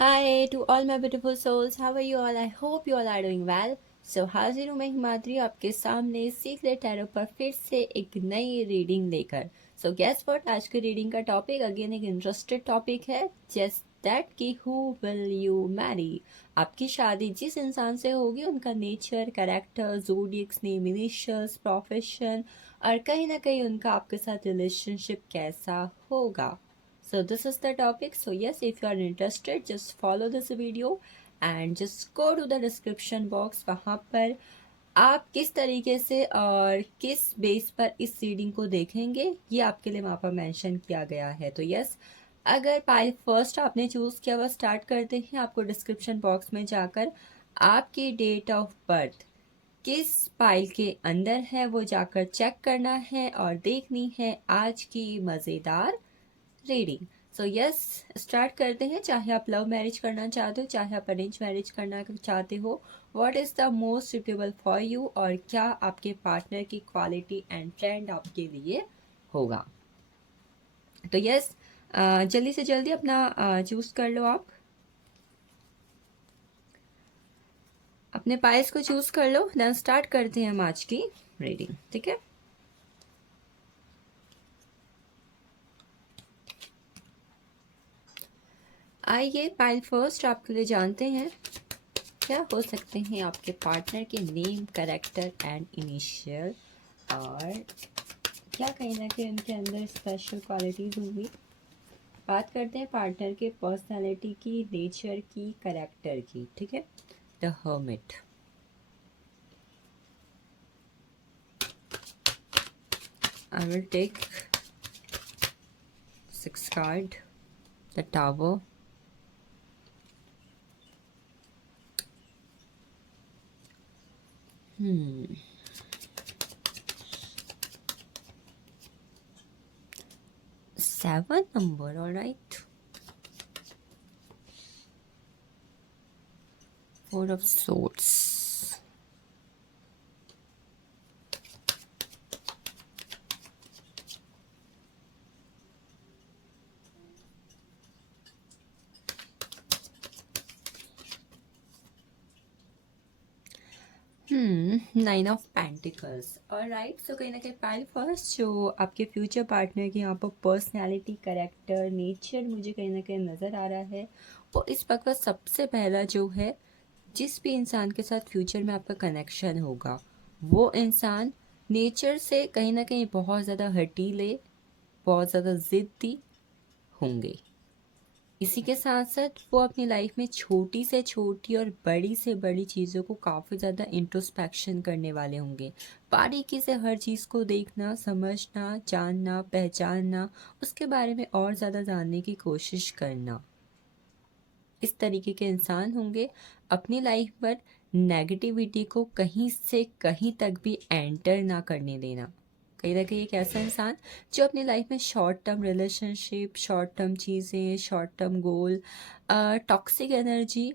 Hi to all my beautiful souls. How are you all? I hope you all are doing well. So हाजिर हूँ मैं हिमाद्री आपके सामने secret tarot पर फिर से एक नई रीडिंग लेकर. सो गेस व्हाट, आज की रीडिंग का टॉपिक अगेन एक इंटरेस्टेड टॉपिक है. जस्ट दैट कि हु विल यू मैरी. आपकी शादी जिस इंसान से होगी उनका nature, character, zodiacs name, initials, profession और कहीं ना कहीं उनका आपके साथ रिलेशनशिप कैसा होगा. So this is the topic. So yes, if you are interested, just follow this video and just go to the description box. वहाँ पर आप किस तरीके से और किस बेस पर इस रीडिंग को देखेंगे ये आपके लिए वहाँ पर मेंशन किया गया है. तो यस, अगर पाइल फर्स्ट आपने चूज़ किया हुआ, स्टार्ट करते हैं. आपको डिस्क्रिप्शन बॉक्स में जाकर आपकी डेट ऑफ बर्थ किस पाइल के अंदर है वो जाकर चेक करना है और देखनी है आज की मज़ेदार रीडिंग. सो यस, स्टार्ट करते हैं. चाहे आप लव मैरिज करना चाहते हो, चाहे आप अरेंज मैरिज करना चाहते हो, what is the most suitable for you और क्या आपके पार्टनर की क्वालिटी एंड ट्रेंड आपके लिए होगा. तो यस, जल्दी से जल्दी अपना चूज़ कर लो. आप अपने पाइल्स को चूज़ कर लो. देन स्टार्ट करते हैं हम आज की रीडिंग. ठीक है, आइए पाइल फर्स्ट आपके लिए जानते हैं क्या हो सकते हैं आपके पार्टनर के नेम, कैरेक्टर एंड इनिशियल और क्या कहीं ना कहीं उनके अंदर स्पेशल क्वालिटीज़ होंगी. बात करते हैं पार्टनर के पर्सनालिटी की, नेचर की, कैरेक्टर की. ठीक है, the hermit. I will take 6 card. The tower, seven number. All right, Four of Swords. Nine of pentacles. All right, so कहीं ना कहीं पहले फर्स्ट जो आपके फ्यूचर पार्टनर की यहाँ पर पर्सनालिटी, कैरेक्टर, नेचर मुझे कहीं ना कहीं नज़र आ रहा है. वो इस वक्त सबसे पहला जो है, जिस भी इंसान के साथ फ्यूचर में आपका कनेक्शन होगा वो इंसान नेचर से कहीं ना कहीं बहुत ज़्यादा हटीले, बहुत ज़्यादा ज़िद्दी होंगे. इसी के साथ साथ वो अपनी लाइफ में छोटी से छोटी और बड़ी से बड़ी चीज़ों को काफ़ी ज़्यादा इंट्रोस्पेक्शन करने वाले होंगे. बारीकी से हर चीज़ को देखना, समझना, जानना, पहचानना, उसके बारे में और ज़्यादा जानने की कोशिश करना. इस तरीके के इंसान होंगे. अपनी लाइफ पर नेगेटिविटी को कहीं से कहीं तक भी एंटर ना करने देना. कहीं ना कहीं एक ऐसा इंसान जो अपनी लाइफ में short term relationship, short term चीज़ें, short term goal, toxic energy,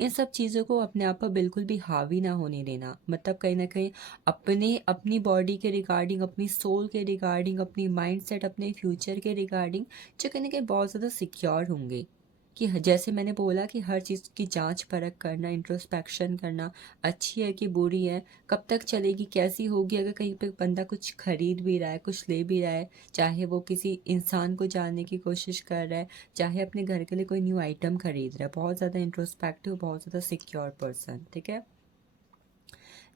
इन सब चीज़ों को अपने आप पर बिल्कुल भी हावी ना होने देना. मतलब कहीं ना कहीं अपनी बॉडी के रिगार्डिंग, अपनी सोल के रिगार्डिंग, अपनी माइंडसेट, अपने फ्यूचर के रिगार्डिंग जो कहीं ना कहीं बहुत ज़्यादा सिक्योर होंगे. कि जैसे मैंने बोला कि हर चीज़ की जांच परख करना, इंट्रोस्पेक्शन करना, अच्छी है कि बुरी है, कब तक चलेगी, कैसी होगी, अगर कहीं पे बंदा कुछ खरीद भी रहा है, कुछ ले भी रहा है, चाहे वो किसी इंसान को जानने की कोशिश कर रहा है, चाहे अपने घर के लिए कोई न्यू आइटम खरीद रहा है, बहुत ज़्यादा इंट्रोस्पेक्टिव, बहुत ज़्यादा सिक्योर पर्सन. ठीक है.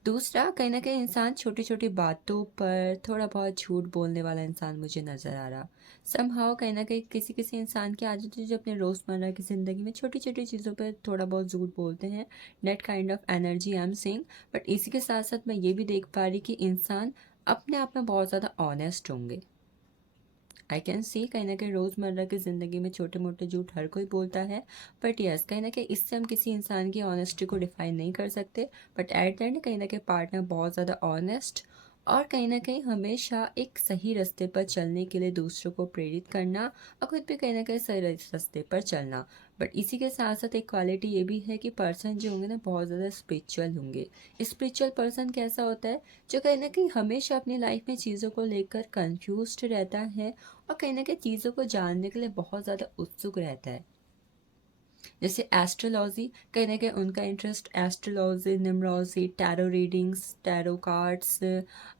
दूसरा, कहीं ना कहीं इंसान छोटी छोटी बातों पर थोड़ा बहुत झूठ बोलने वाला इंसान मुझे नज़र आ रहा. समहाउ कहीं ना कहीं किसी किसी इंसान की आदत है जो अपने रोज़मर्रा की ज़िंदगी में छोटी छोटी चीज़ों पर थोड़ा बहुत झूठ बोलते हैं. That kind of energy I am seeing. But इसी के साथ साथ मैं ये भी देख पा रही कि इंसान अपने आप में बहुत ज़्यादा ऑनेस्ट होंगे. आई कैन सी कहीं ना कहीं रोज़मर्रा की ज़िंदगी में छोटे मोटे झूठ हर कोई बोलता है. बट यस, कहीं ना कहीं इससे हम किसी इंसान की ऑनेस्टी को डिफाइन नहीं कर सकते. बट एट द एंड कहीं ना कहीं पार्टनर बहुत ज़्यादा ऑनेस्ट और कहीं ना कहीं हमेशा एक सही रास्ते पर चलने के लिए दूसरों को प्रेरित करना और खुद भी कहीं ना कहीं सही रास्ते पर चलना. बट इसी के साथ साथ एक क्वालिटी ये भी है कि पर्सन जो होंगे ना बहुत ज़्यादा स्पिरिचुअल होंगे. स्पिरिचुअल पर्सन कैसा होता है, जो कहीं ना कहीं हमेशा अपनी लाइफ में चीज़ों को लेकर कंफ्यूज्ड रहता है और कहीं ना कहीं चीज़ों को जानने के लिए बहुत ज़्यादा उत्सुक रहता है. जैसे एस्ट्रोलॉजी, कहीं ना कहीं उनका interest astrology, numerology, tarot readings, tarot cards,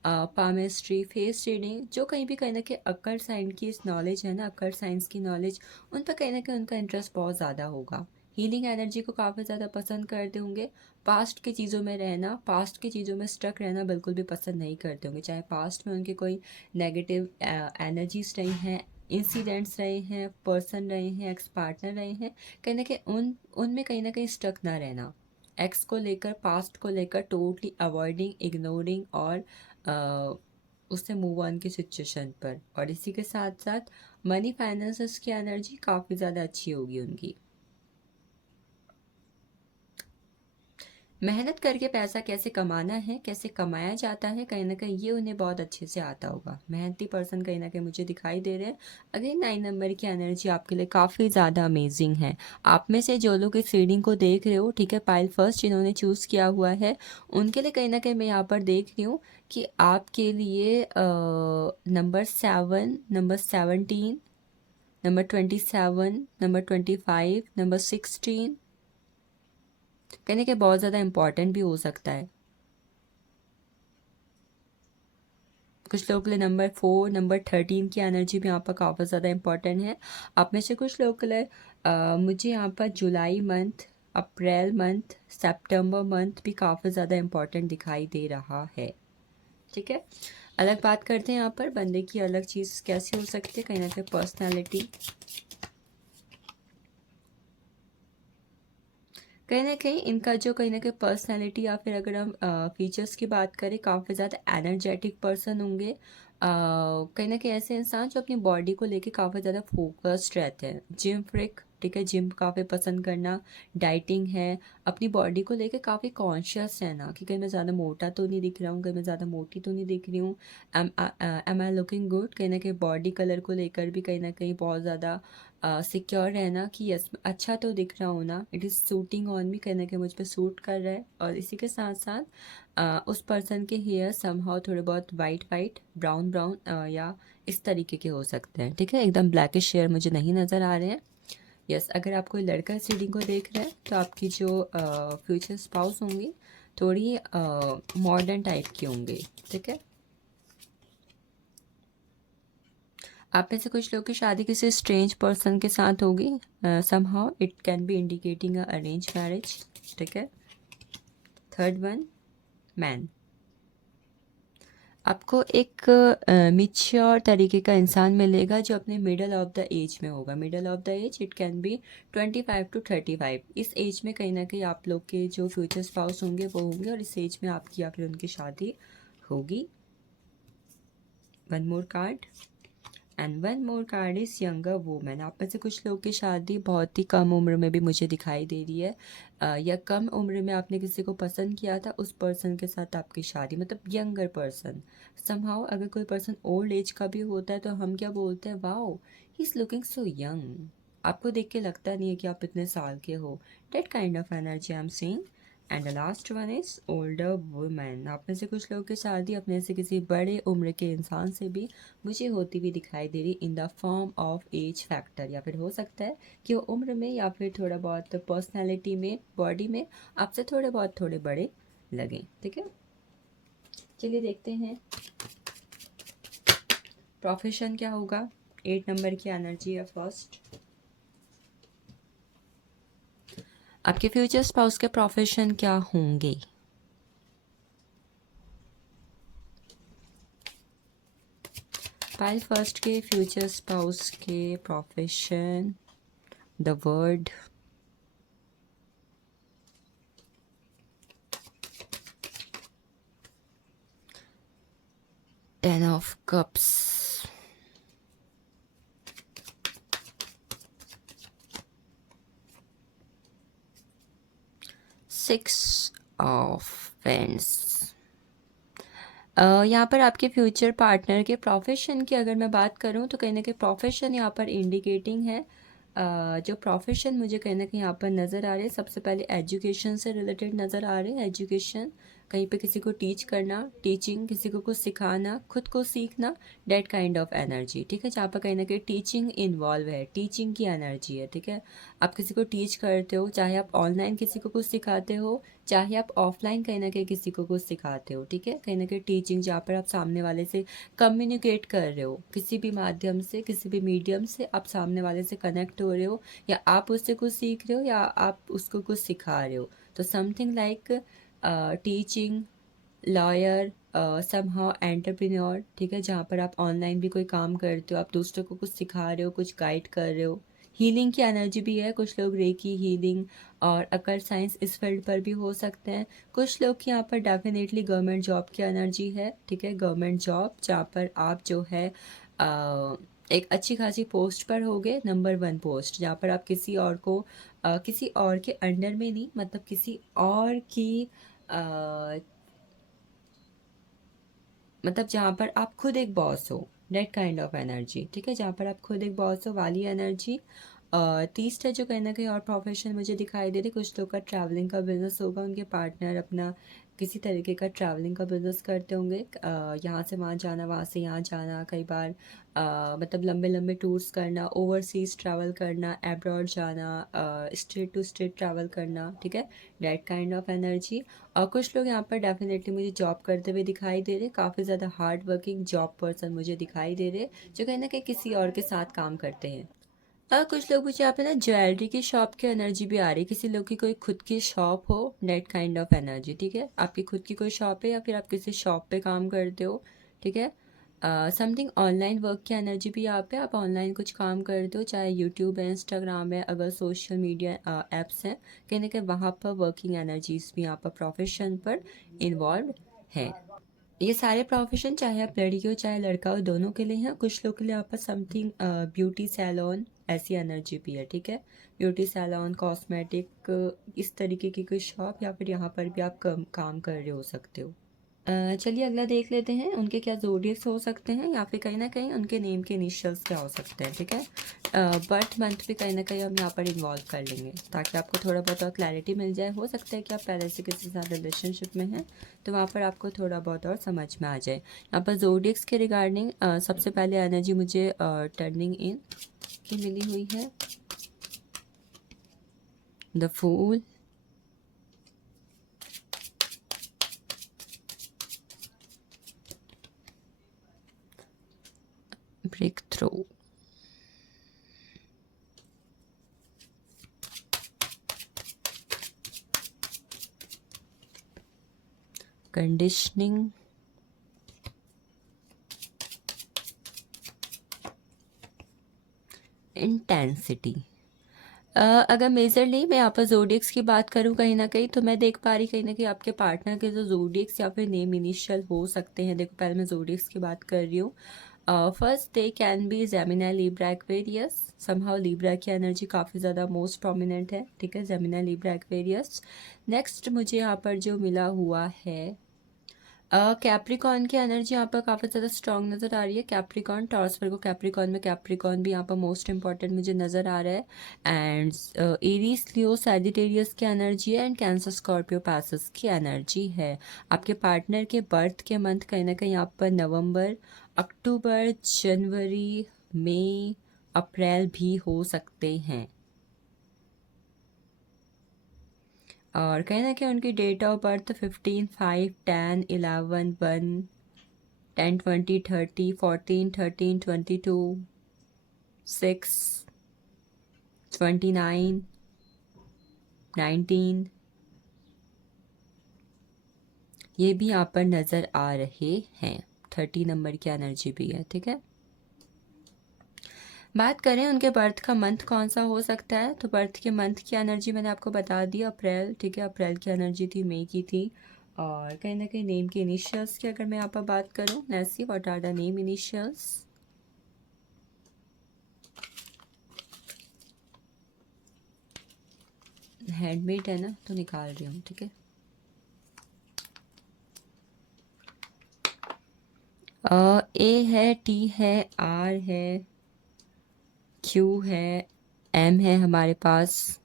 palmistry, face reading, जो कहीं ना कहीं अक्कड़ साइंस की इस नॉलेज है ना, अक्कड़ साइंस की नॉलेज, उन पर कहीं ना कहीं उनका इंटरेस्ट बहुत ज़्यादा होगा। हीलिंग एनर्जी को काफ़ी ज़्यादा पसंद करते होंगे। पास्ट की चीज़ों में रहना, पास्ट की चीज़ों में स्टक रहना बिल्कुल भी पसंद नहीं करते होंगे, चाहे पास्ट में उनके कोई नेगेटिव एनर्जीज रही हैं, इंसिडेंट्स रहे हैं, पर्सन रहे हैं, एक्स पार्टनर रहे हैं, कहीं ना कहीं उनमें कहीं ना कहीं स्टक ना रहना। एक्स को लेकर, पास्ट को लेकर टोटली अवॉइडिंग, इग्नोरिंग और उससे मूव ऑन की सिचुएशन पर। और इसी के साथ साथ मनी फाइनेंसेस की एनर्जी काफ़ी ज़्यादा अच्छी होगी उनकी। मेहनत करके पैसा कैसे कमाना है, कैसे कमाया जाता है, कहीं ना कहीं ये उन्हें बहुत अच्छे से आता होगा। मेहनती पर्सन कहीं ना कहीं मुझे दिखाई दे रहे हैं। अगेन 9 नंबर की एनर्जी आपके लिए काफ़ी ज़्यादा अमेजिंग है। आप में से जो लोग इस रीडिंग को देख रहे हो, ठीक है, पाइल फर्स्ट जिन्होंने चूज़ किया हुआ है, उनके लिए कहीं ना कहीं मैं यहाँ पर देख रही हूँ कि आपके लिए number 7, number 17, number 27, number 25, number 16 कहने के बहुत ज़्यादा इम्पॉर्टेंट भी हो सकता है। कुछ लोगों के लिए नंबर 4, नंबर 13 की एनर्जी भी यहाँ पर काफ़ी ज़्यादा इम्पॉर्टेंट है। आप में से कुछ लोगों के लिए मुझे यहाँ पर जुलाई मंथ, अप्रैल मंथ, सितंबर मंथ भी काफ़ी ज़्यादा इम्पॉर्टेंट दिखाई दे रहा है। ठीक है, अलग बात करते हैं यहाँ पर बंदे की अलग चीज़ कैसी हो सकती है, कहीं ना कहीं पर्सनैलिटी, कहीं ना कहीं इनका जो कहीं ना कहीं पर्सनैलिटी, या फिर अगर हम फीचर्स की बात करें, काफ़ी ज़्यादा एनर्जेटिक पर्सन होंगे। कहीं ना कहीं ऐसे इंसान जो अपनी बॉडी को लेके काफ़ी ज़्यादा फोकस्ड रहते हैं। जिम फ्रिक, ठीक है, जिम काफ़ी पसंद करना, डाइटिंग है, अपनी बॉडी को लेके काफ़ी कॉन्शियस रहना कि कहीं मैं ज़्यादा मोटा तो नहीं दिख रहा हूँ, कहीं मैं ज़्यादा मोटी तो नहीं दिख रही हूँ, एम आई लुकिंग गुड, कहीं ना कहीं बॉडी कलर को लेकर भी कहीं ना कहीं बहुत ज़्यादा सिक्योर रहना कि यस अच्छा तो दिख रहा हूँ ना, it is suiting on me, कहने के मुझ पे सूट कर रहा है। और इसी के साथ साथ उस पर्सन के हेयर समहाउ थोड़े बहुत वाइट वाइट, ब्राउन ब्राउन या इस तरीके के हो सकते हैं। ठीक है, एकदम ब्लैकिश हेयर मुझे नहीं नज़र आ रहे हैं। यस, अगर आप कोई लड़का इस रीडिंग को देख रहे हैं तो आपकी जो फ्यूचर स्पाउस होंगी थोड़ी मॉडर्न टाइप की होंगी। ठीक है, आप में से कुछ लोग की शादी किसी स्ट्रेंज पर्सन के साथ होगी। Somehow it can B indicating a arrange marriage. ठीक है, थर्ड वन, मैन। आपको एक मिच्योर तरीके का इंसान मिलेगा जो अपने मिडल ऑफ द एज में होगा। Middle of the age it can be 25 to 35। इस एज में कहीं ना कहीं आप लोग के जो फ्यूचर स्पाउस होंगे वो होंगे, और इस एज में आपकी या फिर उनकी शादी होगी। One more card, and one more card is younger women. आप में से कुछ लोगों की शादी बहुत ही कम उम्र में भी मुझे दिखाई दे रही है, या कम उम्र में आपने किसी को पसंद किया था, उस पर्सन के साथ आपकी शादी, मतलब यंगर पर्सन। समहाउ अगर कोई पर्सन ओल्ड एज का भी होता है तो हम क्या बोलते हैं, wow he is looking so young. आपको देख के लगता नहीं है कि आप इतने साल के हो। That kind of energy I am seeing. And the last one is older women. आप में से कुछ लोगों की शादी अपने से किसी बड़े उम्र के इंसान से भी मुझे होती हुई दिखाई दे रही, in the form of age factor. या फिर हो सकता है कि वो उम्र में या फिर थोड़ा बहुत पर्सनैलिटी में, बॉडी में आपसे थोड़े बड़े लगें। ठीक है, चलिए देखते हैं प्रोफेशन क्या होगा। 8 नंबर की एनर्जी है फर्स्ट। आपके फ्यूचर स्पाउस के प्रोफेशन क्या होंगे। पाइल फर्स्ट के फ्यूचर स्पाउस के profession, the world, ten of cups, 6 of pens. यहाँ पर आपके फ्यूचर पार्टनर के प्रोफेशन की अगर मैं बात करूँ तो कहीं ना कहीं प्रोफेशन यहाँ पर इंडिकेटिंग है। जो प्रोफेशन मुझे कहीं ना कहीं यहाँ पर नज़र आ रहे हैं, सबसे पहले एजुकेशन से रिलेटेड नज़र आ रहे हैं। एजुकेशन, कहीं पे किसी को टीच करना, टीचिंग, किसी को कुछ सिखाना, खुद को सीखना, डेट काइंड ऑफ एनर्जी, ठीक है, जहाँ पर कहीं ना कहीं टीचिंग इन्वॉल्व है, टीचिंग की एनर्जी है, ठीक है। आप किसी को टीच करते हो, चाहे आप ऑनलाइन किसी को कुछ सिखाते हो, चाहे आप ऑफलाइन कहीं ना कहीं किसी को कुछ सिखाते हो, ठीक है, कहीं ना कहीं टीचिंग जहाँ पर आप सामने वाले से कम्युनिकेट कर रहे हो, किसी भी माध्यम से, किसी भी मीडियम से आप सामने वाले से कनेक्ट हो रहे हो, या आप उससे कुछ सीख रहे हो या आप उसको कुछ सिखा रहे हो। तो something like teaching, lawyer, somehow entrepreneur, ठीक है, जहाँ पर आप ऑनलाइन भी कोई काम करते हो, आप दूसरों को कुछ सिखा रहे हो, कुछ गाइड कर रहे हो। हीलिंग की एनर्जी भी है, कुछ लोग रेकी हीलिंग और अकल साइंस इस फील्ड पर भी हो सकते हैं। कुछ लोग की यहाँ पर डेफिनेटली गवर्नमेंट जॉब की एनर्जी है, ठीक है, गवर्नमेंट जॉब जहाँ पर आप जो है एक अच्छी खासी पोस्ट पर होगे, नंबर 1 पोस्ट, जहाँ पर आप किसी और को किसी और के अंडर में नहीं, मतलब किसी और की मतलब जहाँ पर आप खुद एक बॉस हो, डेट काइंड ऑफ एनर्जी, ठीक है, जहाँ पर आप खुद एक बॉस हो वाली एनर्जी। तीसरा जो कहीं ना कहीं और प्रोफेशन मुझे दिखाई दे रही, कुछ लोग का ट्रैवलिंग का बिजनेस होगा, उनके पार्टनर अपना किसी तरीके का ट्रैवलिंग का बिजनेस करते होंगे, यहाँ से वहाँ जाना, वहाँ से यहाँ जाना, कई बार मतलब लंबे लंबे टूर्स करना, ओवरसीज ट्रैवल करना, एब्रॉड जाना, स्टेट टू स्टेट ट्रैवल करना, ठीक है, डेट काइंड ऑफ एनर्जी। और कुछ लोग यहाँ पर डेफिनेटली मुझे जॉब करते हुए दिखाई दे रहे, काफ़ी ज़्यादा हार्ड वर्किंग जॉब पर्सन मुझे दिखाई दे रहे, जो कहीं ना कहीं किसी और के साथ काम करते हैं। कुछ लोग मुझे यहाँ पे ना ज्वेलरी की शॉप की एनर्जी भी आ रही है, किसी लोग की कोई खुद की शॉप हो, डेट काइंड ऑफ एनर्जी, ठीक है, आपकी खुद की कोई शॉप है या फिर आप किसी शॉप पे काम करते हो, ठीक है। समथिंग ऑनलाइन वर्क की एनर्जी भी यहाँ पे, आप ऑनलाइन कुछ काम करते हो, चाहे यूट्यूब है, इंस्टाग्राम है, अगर सोशल मीडिया एप्स हैं, कहीं ना कहीं वहाँ पर वर्किंग एनर्जीज भी यहाँ पर प्रोफेशन पर इन्वॉल्व है। ये सारे प्रोफेशन चाहे आप लड़की हो चाहे लड़का हो, दोनों के लिए हैं। कुछ लोग के लिए यहाँ पर समथिंग ब्यूटी सैलॉन ऐसी एनर्जी भी है, ठीक है, ब्यूटी सैलॉन, कॉस्मेटिक, इस तरीके की कोई शॉप, या फिर यहाँ पर भी आप काम कर रहे हो सकते हो। चलिए अगला देख लेते हैं, उनके क्या ज़ोडियक्स हो सकते हैं, या फिर कहीं ना कहीं उनके नेम के इनिशियल्स क्या हो सकते हैं, ठीक है। बर्थ मंथ भी कहीं ना कहीं हम यहाँ पर इन्वॉल्व कर लेंगे, ताकि आपको थोड़ा बहुत और क्लैरिटी मिल जाए। हो सकता है कि आप पहले से किसी के साथ रिलेशनशिप में हैं, तो वहाँ पर आपको थोड़ा बहुत और समझ में आ जाए। यहाँ पर ज़ोडियक्स के रिगार्डिंग सबसे पहले एनर्जी मुझे टर्निंग इन की मिली हुई है, the fool, breakthrough, conditioning, intensity. अगर मेजरली मैं यहाँ पर जोडियक्स की बात करूँ कहीं ना कहीं, तो मैं देख पा रही कहीं ना कहीं आपके पार्टनर के जो जोडियक्स या फिर नेम इनिशियल हो सकते हैं। देखो पहले मैं जोडियक्स की बात कर रही हूँ। First they can be जेमिना, Libra, Aquarius. Somehow Libra की एनर्जी काफ़ी ज़्यादा मोस्ट प्रोमिनेंट है, ठीक है, जेमिना, लिब्रा, एक्वेरियस। नेक्स्ट मुझे यहाँ पर जो मिला हुआ है कैप्रिकॉन की एनर्जी यहाँ पर काफ़ी ज़्यादा स्ट्रॉन्ग नज़र आ रही है। कैप्रिकॉन, टॉरस वर्गो कैप्रिकॉन में कैप्रिकॉन भी यहाँ पर मोस्ट इंपॉर्टेंट मुझे नज़र आ रहा है। एंड एरीज, लियो, सैजिटेरियस की एनर्जी है, एंड कैंसर, स्कॉर्पियो, पैसिस की एनर्जी है। आपके पार्टनर के बर्थ के मंथ कहीं ना कहीं यहाँ पर नवंबर, अक्टूबर, जनवरी, मई, अप्रैल भी हो सकते हैं। और कहीं ना कहीं उनकी डेट ऑफ बर्थ 15, 5, 10, 11, 1, 10, 20, 30, 14, 13, 22, 6, 29, 19, ये भी यहाँ पर नज़र आ रहे हैं। 30 नंबर की एनर्जी भी है, ठीक है। बात करें उनके बर्थ का मंथ कौन सा हो सकता है, तो बर्थ के मंथ की एनर्जी मैंने आपको बता दी, अप्रैल, ठीक है, अप्रैल की एनर्जी थी, मई की थी। और कहीं ना कहीं नेम के इनिशियल्स की अगर मैं यहाँ पर बात करूँ, let's see what are the name initials. Handmade है ना, तो निकाल रही हूँ, ठीक है। ए है, टी है, आर है, क्यू है, एम है हमारे पास,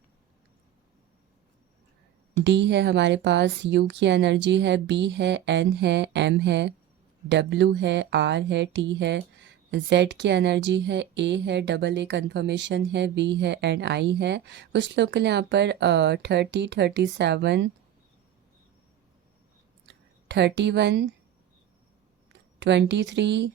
डी है हमारे पास, यू की एनर्जी है, बी है, एन है, एम है, डब्ल्यू है, आर है, टी है, जेड की एनर्जी है, ए है, डबल ए कन्फर्मेशन है, वी है एंड आई है। कुछ लोग के लिए यहाँ पर 30, 37, 31, 23,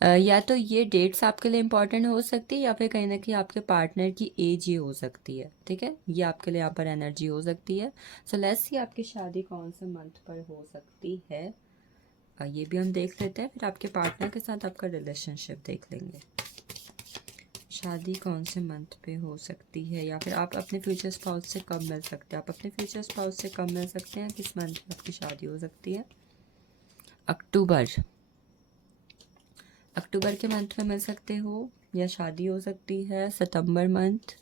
या तो ये डेट्स आपके लिए इम्पॉर्टेंट हो सकती है या फिर कहीं ना कहीं आपके पार्टनर की एज ये हो सकती है, ठीक है, ये आपके लिए यहाँ पर एनर्जी हो सकती है। सो लेट्स सी आपकी शादी कौन से मंथ पर हो सकती है, ये भी हम देख लेते हैं, फिर आपके पार्टनर के साथ आपका रिलेशनशिप देख लेंगे। शादी कौन से मंथ पे हो सकती है, या फिर आप अपने फ्यूचर स्पाउस से कब मिल सकते हैं, आप अपने फ्यूचर स्पाउस से कब मिल सकते हैं, किस मंथ में आपकी शादी हो सकती है। अक्टूबर, अक्टूबर के मंथ में मिल सकते हो या शादी हो सकती है। सितंबर मंथ,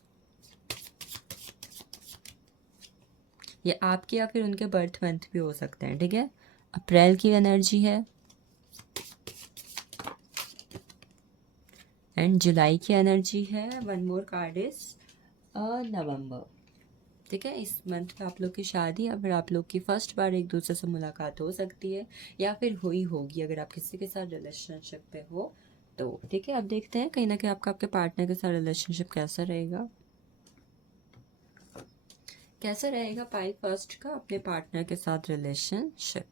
ये आपके या फिर उनके बर्थ मंथ भी हो सकते हैं, ठीक है। अप्रैल की एनर्जी है एंड जुलाई की एनर्जी है। वन मोर कार्ड इज नवंबर, ठीक है। इस मंथ में आप लोग की शादी या फिर आप लोग की फर्स्ट बार एक दूसरे से मुलाकात हो सकती है या फिर हुई होगी अगर आप किसी के साथ रिलेशनशिप पे हो तो, ठीक है। अब देखते हैं कहीं ना कहीं आपका आपके पार्टनर के साथ रिलेशनशिप कैसा रहेगा, कैसा रहेगा पाई फर्स्ट का अपने पार्टनर के साथ relationship.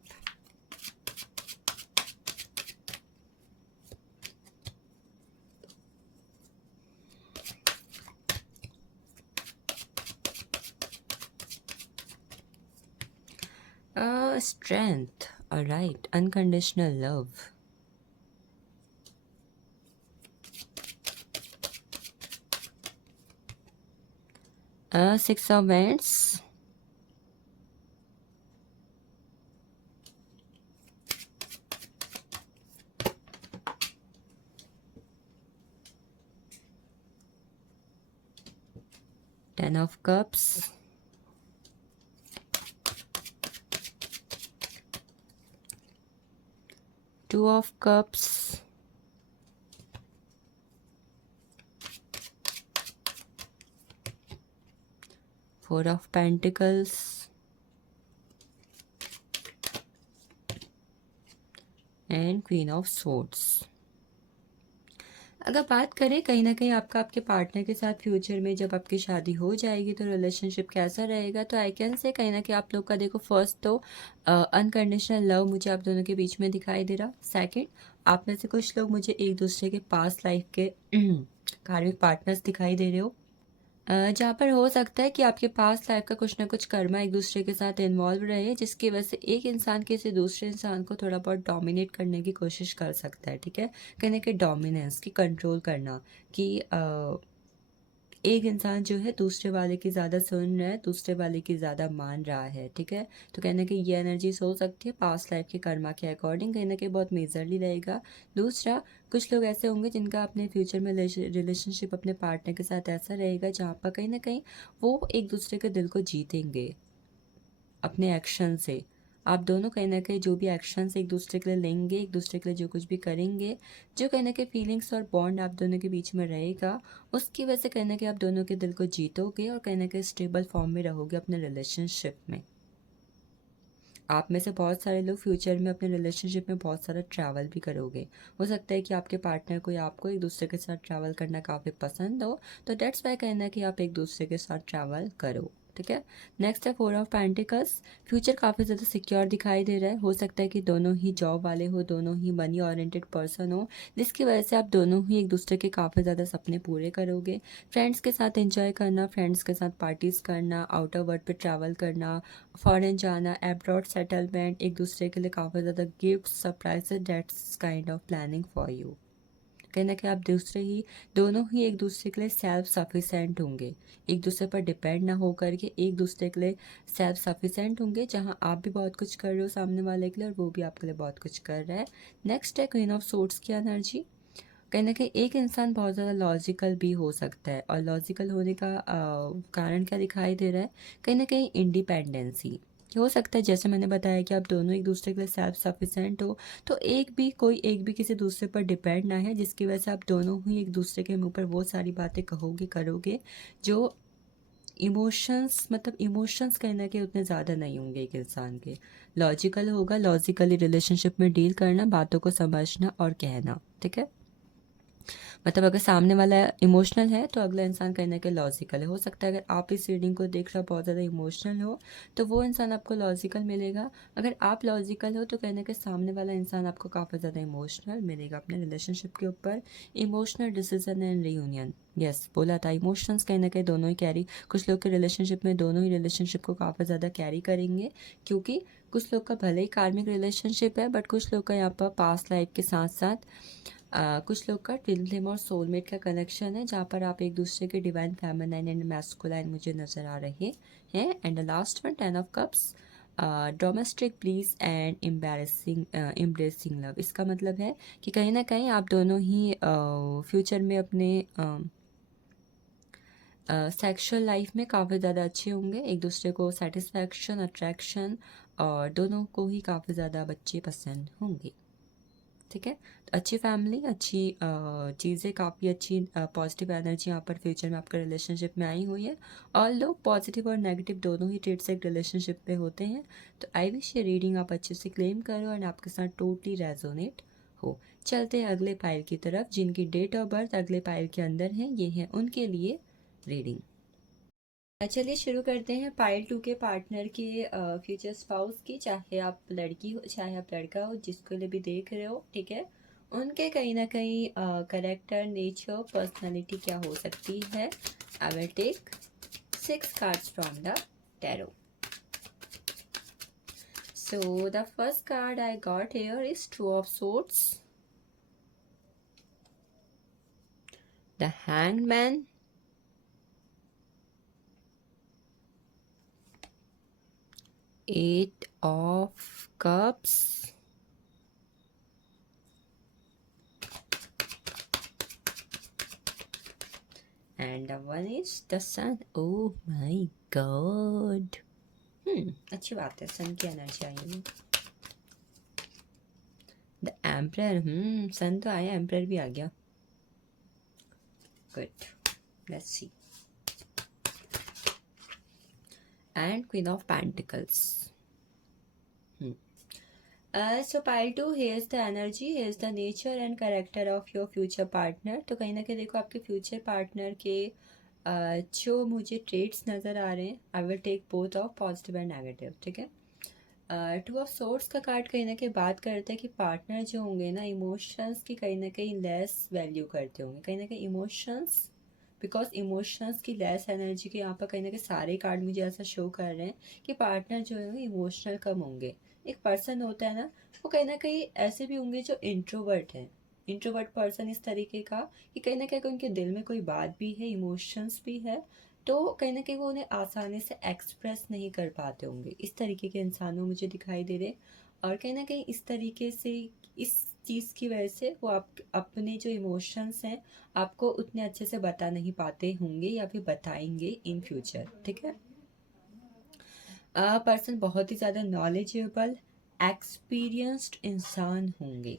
Strength, alright, unconditional love, six of wands, ten of cups, two of cups, four of pentacles and queen of swords. अगर बात करें कहीं ना कहीं आपका आपके पार्टनर के साथ फ्यूचर में जब आपकी शादी हो जाएगी तो रिलेशनशिप कैसा रहेगा, तो आई कैन से कहीं ना कहीं आप लोग का देखो फर्स्ट तो अनकंडीशनल लव मुझे आप दोनों के बीच में दिखाई दे रहा। सेकंड, आप में से कुछ लोग मुझे एक दूसरे के पास्ट लाइफ के कार्मिक पार्टनर्स दिखाई दे रहे हो, जहाँ पर हो सकता है कि आपके पास लाइफ का कुछ ना कुछ कर्मा एक दूसरे के साथ इन्वॉल्व रहे जिसकी वजह से एक इंसान किसी दूसरे इंसान को थोड़ा बहुत डोमिनेट करने की कोशिश कर सकता है, ठीक है। कहीं ना कहीं डोमिनेंस की कंट्रोल करना कि एक इंसान जो है दूसरे वाले की ज़्यादा सुन रहा है, दूसरे वाले की ज़्यादा मान रहा है, ठीक है। तो कहने की ये एनर्जीज हो सकती है पास्ट लाइफ के कर्मा के अकॉर्डिंग, कहीं ना कहीं बहुत मेजरली रहेगा। दूसरा, कुछ लोग ऐसे होंगे जिनका अपने फ्यूचर में रिलेशनशिप अपने पार्टनर के साथ ऐसा रहेगा जहाँ पर कहीं ना कहीं वो एक दूसरे के दिल को जीतेंगे अपने एक्शन से। आप दोनों कहीं ना कहीं जो भी एक्शंस एक दूसरे के लिए लेंगे, एक दूसरे के लिए जो कुछ भी करेंगे, जो कहीं ना कहीं फीलिंग्स और बॉन्ड आप दोनों के बीच में रहेगा, उसकी वजह से कहीं ना कहीं आप दोनों के दिल को जीतोगे और कहीं ना कहीं स्टेबल फॉर्म में रहोगे अपने रिलेशनशिप में। आप में से बहुत सारे लोग फ्यूचर में अपने रिलेशनशिप में बहुत सारा ट्रैवल भी करोगे। हो सकता है कि आपके पार्टनर को या आपको एक दूसरे के साथ ट्रैवल करना काफ़ी पसंद हो, तो डेट्स वाई कहना कि आप एक दूसरे के साथ ट्रैवल करो, ठीक है। नेक्स्ट है फोर ऑफ पेंटिकल्स। फ्यूचर काफ़ी ज़्यादा सिक्योर दिखाई दे रहा है। हो सकता है कि दोनों ही जॉब वाले हो, दोनों ही मनी ओरिएंटेड पर्सन हो, जिसकी वजह से आप दोनों ही एक दूसरे के काफ़ी ज़्यादा सपने पूरे करोगे। फ्रेंड्स के साथ एंजॉय करना, फ्रेंड्स के साथ पार्टीज़ करना, आउटर वर्ल्ड पे ट्रैवल करना, फॉरेन जाना, एब्रॉड सेटलमेंट, एक दूसरे के लिए काफ़ी ज़्यादा gift, surprises, that's kind of planning for you. कहीं ना कहीं आप दोनों ही एक दूसरे के लिए सेल्फ सफिशेंट होंगे, एक दूसरे पर डिपेंड ना हो करके एक दूसरे के लिए सेल्फ सफिशेंट होंगे, जहां आप भी बहुत कुछ कर रहे हो सामने वाले के लिए और वो भी आपके लिए बहुत कुछ कर रहा है। नेक्स्ट है क्वीन ऑफ सोर्ड्स की एनर्जी। कहीं ना कहीं एक इंसान बहुत ज़्यादा लॉजिकल भी हो सकता है और लॉजिकल होने का कारण क्या दिखाई दे रहा है, कहीं ना कहीं इंडिपेंडेंसी हो सकता है। जैसे मैंने बताया कि आप दोनों एक दूसरे के लिए सेल्फ सफिशेंट हो, तो एक भी किसी दूसरे पर डिपेंड ना है, जिसकी वजह से आप दोनों ही एक दूसरे के मुंह पर वो सारी बातें कहोगे करोगे जो इमोशंस मतलब इमोशंस कहीं ना कहीं उतने ज़्यादा नहीं होंगे एक इंसान के। लॉजिकल होगा, लॉजिकली रिलेशनशिप में डील करना, बातों को समझना और कहना, ठीक है। मतलब अगर सामने वाला इमोशनल है तो अगला इंसान कहीं ना कहीं लॉजिकल है। हो सकता है अगर आप इस रीडिंग को देख रहे हो बहुत ज़्यादा इमोशनल हो तो वो इंसान आपको लॉजिकल मिलेगा। अगर आप लॉजिकल हो तो कहीं ना कहीं सामने वाला इंसान आपको काफ़ी ज़्यादा इमोशनल मिलेगा अपने रिलेशनशिप के ऊपर। Emotional decision and reunion, yes बोला था, इमोशंस कहीं ना कहीं दोनों ही कैरी, कुछ लोग के रिलेशनशिप में दोनों ही रिलेशनशिप को काफ़ी ज़्यादा कैरी करेंगे, क्योंकि कुछ लोग का भले ही कार्मिक रिलेशनशिप है बट कुछ लोग का यहाँ पर पास्ट लाइफ के साथ साथ कुछ लोग का ट्विन फ्लेम और सोलमेट का कनेक्शन है, जहाँ पर आप एक दूसरे के डिवाइन फेमिनाइन एंड मैस्कुलाइन मुझे नज़र आ रहे हैं। And the last one 10 of cups, domestic bliss and embracing love. इसका मतलब है कि कहीं ना कहीं आप दोनों ही फ्यूचर में अपने सेक्सुअल लाइफ में काफ़ी ज़्यादा अच्छे होंगे, एक दूसरे को सेटिस्फैक्शन, अट्रैक्शन और दोनों को ही काफ़ी ज़्यादा बच्चे पसंद होंगे, ठीक है। तो अच्छी फैमिली, अच्छी चीज़ें, काफ़ी अच्छी पॉजिटिव एनर्जी यहाँ पर फ्यूचर में आपके रिलेशनशिप में आई हुई है। और लोग पॉजिटिव और नेगेटिव दोनों ही ट्रेड्स एक रिलेशनशिप पे होते हैं। तो आई विश ये रीडिंग आप अच्छे से क्लेम करो और आपके साथ टोटली रेजोनेट हो। चलते हैं अगले पाइल की तरफ, जिनकी डेट ऑफ बर्थ अगले पाइल के अंदर है, ये है उनके लिए रीडिंग। चलिए शुरू करते हैं पाइल 2 के पार्टनर के फ्यूचर स्पाउस की, चाहे आप लड़की हो चाहे आप लड़का हो, जिसको लिए भी देख रहे हो, ठीक है। उनके कहीं ना कहीं करेक्टर, नेचर, पर्सनालिटी क्या हो सकती है। I will take 6 cards from the tarot. So the first card I got here is 2 of swords, the hangman, Eight of Cups, and the one is the Sun. Oh my God. अच्छी बात है, सन की energy आई है। The emperor, सन तो आया, emperor भी आ गया। Good, let's see. And queen of pentacles. So pile 2, here's the energy, here's the nature and character of your future partner। तो कहीं ना कहीं देखो आपके फ्यूचर पार्टनर के जो मुझे ट्रेड्स नज़र आ रहे हैं, I will take both of positive and negative, ठीक है। 2 ऑफ सोर्ड्स का कार्ड कहीं ना कहीं बात करते हैं कि पार्टनर जो होंगे ना, इमोशंस की कहीं ना कहीं लेस वैल्यू करते होंगे, कहीं ना कहीं इमोशंस, बिकॉज इमोशंस की लेस एनर्जी के यहाँ पर कहीं ना कहीं सारे कार्ड मुझे ऐसा शो कर रहे हैं कि पार्टनर जो है इमोशनल कम होंगे। एक पर्सन होता है ना, वो कहीं ना कहीं ऐसे भी होंगे जो इंट्रोवर्ट हैं, इंट्रोवर्ट पर्सन इस तरीके का कि कहीं ना कहीं उनके दिल में कोई बात भी है, इमोशंस भी है, तो कहीं ना कहीं वो उन्हें आसानी से एक्सप्रेस नहीं कर पाते होंगे। इस तरीके के इंसान मुझे दिखाई दे रहे, और कहीं ना कहीं इस तरीके से, इस चीज़ की वजह से वो आप अपने जो इमोशंस हैं आपको उतने अच्छे से बता नहीं पाते होंगे या फिर बताएंगे इन फ्यूचर, ठीक है। पर्सन बहुत ही ज़्यादा नॉलेजेबल, एक्सपीरियंस्ड इंसान होंगे,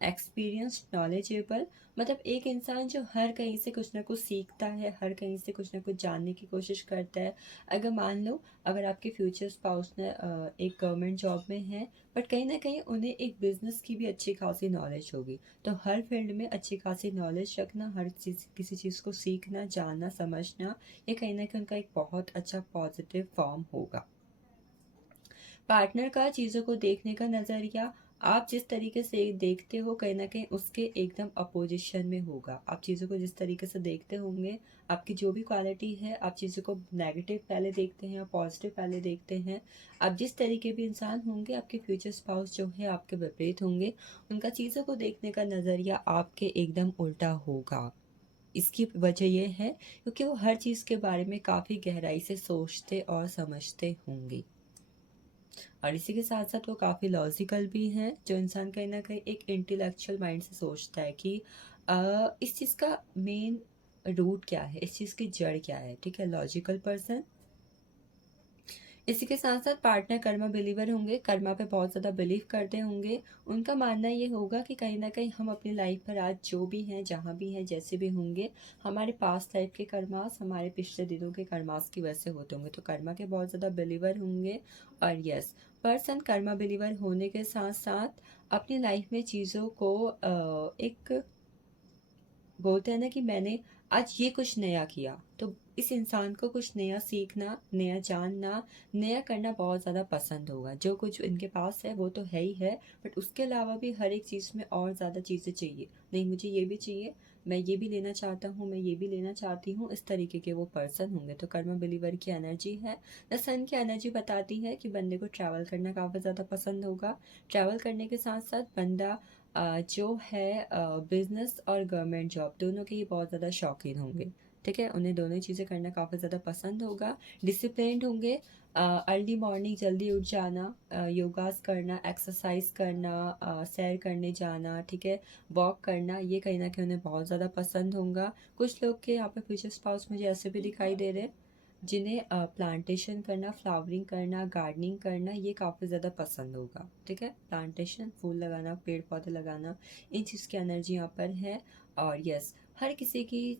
एक्सपीरियंस्ड, नॉलेजेबल, मतलब एक इंसान जो हर कहीं से कुछ ना कुछ सीखता है, हर कहीं से कुछ ना कुछ जानने की कोशिश करता है। अगर मान लो अगर आपके फ्यूचर स्पाउस ने एक गवर्नमेंट जॉब में है, बट कहीं ना कहीं उन्हें एक बिजनेस की भी अच्छी खासी नॉलेज होगी, तो हर फील्ड में अच्छी खासी नॉलेज रखना, हर चीज़, किसी चीज़ को सीखना, जानना, समझना, ये कहीं ना कहीं उनका एक बहुत अच्छा पॉजिटिव फॉर्म होगा। पार्टनर का चीज़ों को देखने का नज़रिया, आप जिस तरीके से देखते हो कहीं ना कहीं उसके एकदम अपोजिशन में होगा। आप चीज़ों को जिस तरीके से देखते होंगे, आपकी जो भी क्वालिटी है, आप चीज़ों को नेगेटिव पहले देखते हैं या पॉजिटिव पहले देखते हैं। आप जिस तरीके भी इंसान होंगे, आपके फ्यूचर स्पाउस जो है आपके विपरीत होंगे, उनका चीज़ों को देखने का नज़रिया आपके एकदम उल्टा होगा। इसकी वजह यह है क्योंकि वो हर चीज़ के बारे में काफ़ी गहराई से सोचते और समझते होंगे, और इसी के साथ साथ वो काफ़ी लॉजिकल भी हैं। जो इंसान कहीं ना कहीं एक इंटेलेक्चुअल माइंड से सोचता है कि इस चीज़ का मेन रूट क्या है, इस चीज़ की जड़ क्या है, ठीक है। लॉजिकल पर्सन, इसी के साथ साथ पार्टनर कर्मा बिलीवर होंगे, कर्मा पे बहुत ज़्यादा बिलीव करते होंगे। उनका मानना ये होगा कि कहीं ना कहीं हम अपनी लाइफ पर आज जो भी हैं, जहाँ भी हैं, जैसे भी होंगे, हमारे पास्ट लाइफ के कर्मास हमारे पिछले दिनों के कर्मास की वजह से होते होंगे। तो कर्मा के बहुत ज़्यादा बिलीवर होंगे। और यस, पर्सन कर्मा बिलीवर होने के साथ साथ अपनी लाइफ में चीज़ों को एक बोलते हैं ना कि मैंने आज ये कुछ नया किया, तो इस इंसान को कुछ नया सीखना, नया जानना, नया करना बहुत ज़्यादा पसंद होगा। जो कुछ इनके पास है वो तो है ही है, बट उसके अलावा भी हर एक चीज़ में और ज़्यादा चीज़ें चाहिए। नहीं, मुझे ये भी चाहिए, मैं ये भी लेना चाहता हूँ, मैं ये भी लेना चाहती हूँ, इस तरीके के वो पर्सन होंगे। तो कर्मा बिलीवर की एनर्जी है। द सन की एनर्जी बताती है कि बंदे को ट्रैवल करना काफ़ी ज़्यादा पसंद होगा। ट्रैवल करने के साथ साथ बंदा जो है बिजनेस और गवर्नमेंट जॉब दोनों के ही बहुत ज़्यादा शौकीन होंगे। ठीक है, उन्हें दोनों चीज़ें करना काफ़ी ज़्यादा पसंद होगा। डिसिप्लिन्ड होंगे। अर्ली मॉर्निंग जल्दी उठ जाना, योगास करना, एक्सरसाइज करना, सैर करने जाना, ठीक है, वॉक करना, ये कहीं ना कहीं उन्हें बहुत ज़्यादा पसंद होगा। कुछ लोग के यहाँ पे फ्यूचर स्पाउस मुझे ऐसे भी दिखाई दे रहे हैं जिन्हें प्लांटेशन करना, फ्लावरिंग करना, गार्डनिंग करना, ये काफ़ी ज़्यादा पसंद होगा। ठीक है, प्लांटेशन, फूल लगाना, पेड़ पौधे लगाना, इन चीज़ की एनर्जी यहाँ पर है। और यस, हर किसी की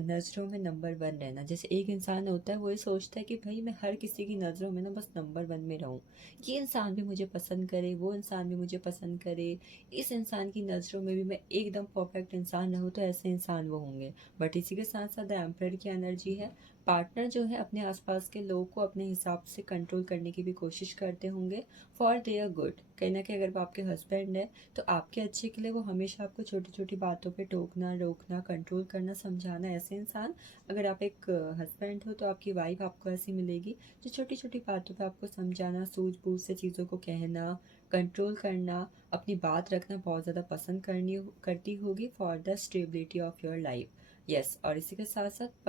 नज़रों में नंबर वन रहना। जैसे एक इंसान होता है वो ये सोचता है कि भाई मैं हर किसी की नज़रों में ना बस नंबर वन में रहूं, ये इंसान भी मुझे पसंद करे, वो इंसान भी मुझे पसंद करे, इस इंसान की नज़रों में भी मैं एकदम परफेक्ट इंसान रहूं, तो ऐसे इंसान वो होंगे। बट इसी के साथ साथ एम्परर की एनर्जी है। पार्टनर जो है अपने आसपास के लोगों को अपने हिसाब से कंट्रोल करने की भी कोशिश करते होंगे फॉर देयर गुड। कहीं ना कहीं अगर वो आपके हस्बैंड है तो आपके अच्छे के लिए वो हमेशा आपको छोटी छोटी बातों पे टोकना, रोकना, कंट्रोल करना, समझाना। ऐसे इंसान, अगर आप एक हस्बैंड हो तो आपकी वाइफ आपको ऐसी मिलेगी जो छोटी छोटी बातों पे आपको समझाना, सूझबूझ से चीज़ों को कहना, कंट्रोल करना, अपनी बात रखना बहुत ज़्यादा पसंद करती होगी for the stability of your life. Yes, और इसी के साथ साथ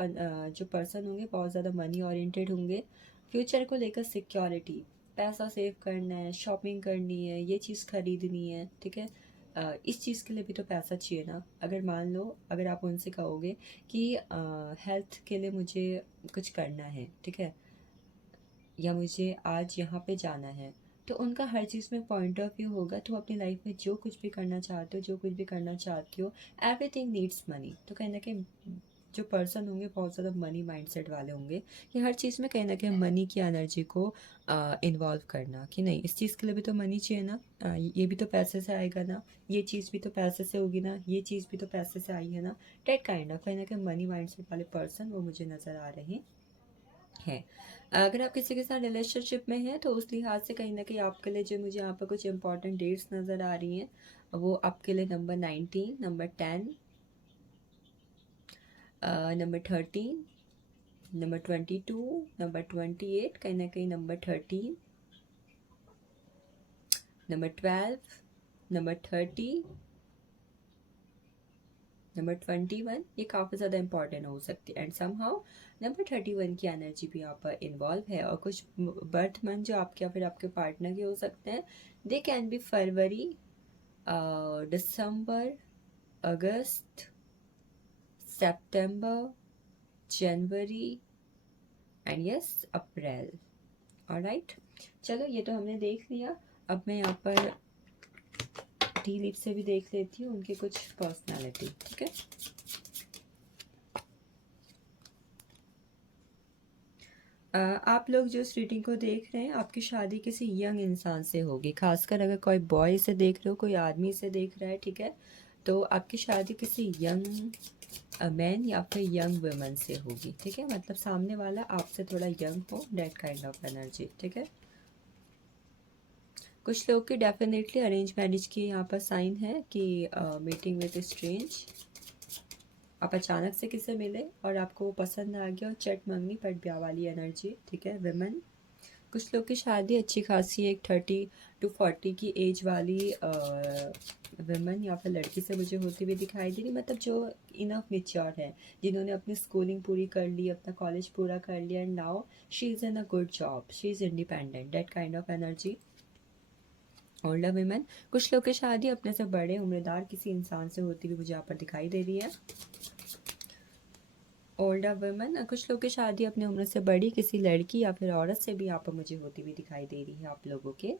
जो पर्सन होंगे बहुत ज़्यादा मनी ओरिएंटेड होंगे। फ्यूचर को लेकर सिक्योरिटी, पैसा सेव करना है, शॉपिंग करनी है, ये चीज़ खरीदनी है। ठीक है, इस चीज़ के लिए भी तो पैसा चाहिए ना। अगर मान लो, अगर आप उनसे कहोगे कि हेल्थ के लिए मुझे कुछ करना है, ठीक है, या मुझे आज यहाँ पे जाना है, तो उनका हर चीज़ में पॉइंट ऑफ व्यू होगा। तो अपनी लाइफ में जो कुछ भी करना चाहते हो, जो कुछ भी करना चाहती हो, एवरीथिंग नीड्स मनी। तो कहीं ना कहीं जो पर्सन होंगे बहुत ज़्यादा मनी माइंडसेट वाले होंगे कि हर चीज़ में कहीं ना कहीं मनी की एनर्जी को इन्वॉल्व करना, कि नहीं इस चीज़ के लिए भी तो मनी चाहिए ना, ये भी तो पैसे से आएगा ना, ये चीज़ भी तो पैसे से होगी ना, ये चीज़ भी तो पैसे से आई है ना। डेट काइंड ऑफ कहीं ना कहीं मनी माइंडसेट वाले पर्सन वो मुझे नज़र आ रहे हैं। अगर आप किसी के साथ रिलेशनशिप में हैं तो उस लिहाज से कहीं ना कहीं आपके लिए जो मुझे यहाँ पर कुछ इंपॉर्टेंट डेट्स नज़र आ रही हैं वो आपके लिए number 19, number 10, number 13, number 22, number 28, कहीं ना कहीं नंबर 13, नंबर 12, नंबर 30, नंबर 21, ये काफ़ी ज़्यादा इंपॉर्टेंट हो सकती है। एंड समहाउ नंबर 31 की एनर्जी भी यहाँ पर इन्वॉल्व है। और कुछ बर्थ मंथ जो आपके या फिर आपके पार्टनर के हो सकते हैं, they can be February, December, August, September, January and yes April. Alright, चलो ये तो हमने देख लिया। अब मैं यहाँ पर टी लीफ से भी देख लेती हूँ उनकी कुछ पर्सनालिटी। ठीक है, आप लोग जो इस रीडिंग को देख रहे हैं, आपकी शादी किसी यंग इंसान से होगी। खासकर अगर कोई बॉय से देख रहे हो, कोई आदमी से देख रहा है, ठीक है, तो आपकी शादी किसी यंग मैन या फिर यंग वुमन से होगी। ठीक है, मतलब सामने वाला आपसे थोड़ा यंग हो, डेट काइंड ऑफ एनर्जी। ठीक है, कुछ लोग की डेफिनेटली अरेंज मैरिज की यहाँ पर साइन है कि मीटिंग विद स्ट्रेंज, आप अचानक से किसे मिले और आपको वो पसंद आ गया और चट मंगनी पट ब्याह वाली एनर्जी। ठीक है, विमेन, कुछ लोग की शादी अच्छी खासी एक 30 to 40 की एज वाली विमेन या फिर लड़की से मुझे होती हुई दिखाई दे रही, मतलब जो इनफ मेच्योर है, जिन्होंने अपनी स्कूलिंग पूरी कर ली, अपना कॉलेज पूरा कर लिया, and now she is in a good job, she is independent, that kind of energy. Older women, कुछ लोग की शादी अपने से बड़े उम्रदार किसी इंसान से होती हुई मुझे यहाँ पर दिखाई दे रही है। ओल्डर वुमन, कुछ लोग की शादी अपनी उम्र से बड़ी किसी लड़की या फिर औरत से भी यहाँ पर मुझे होती हुई दिखाई दे रही है आप लोगों के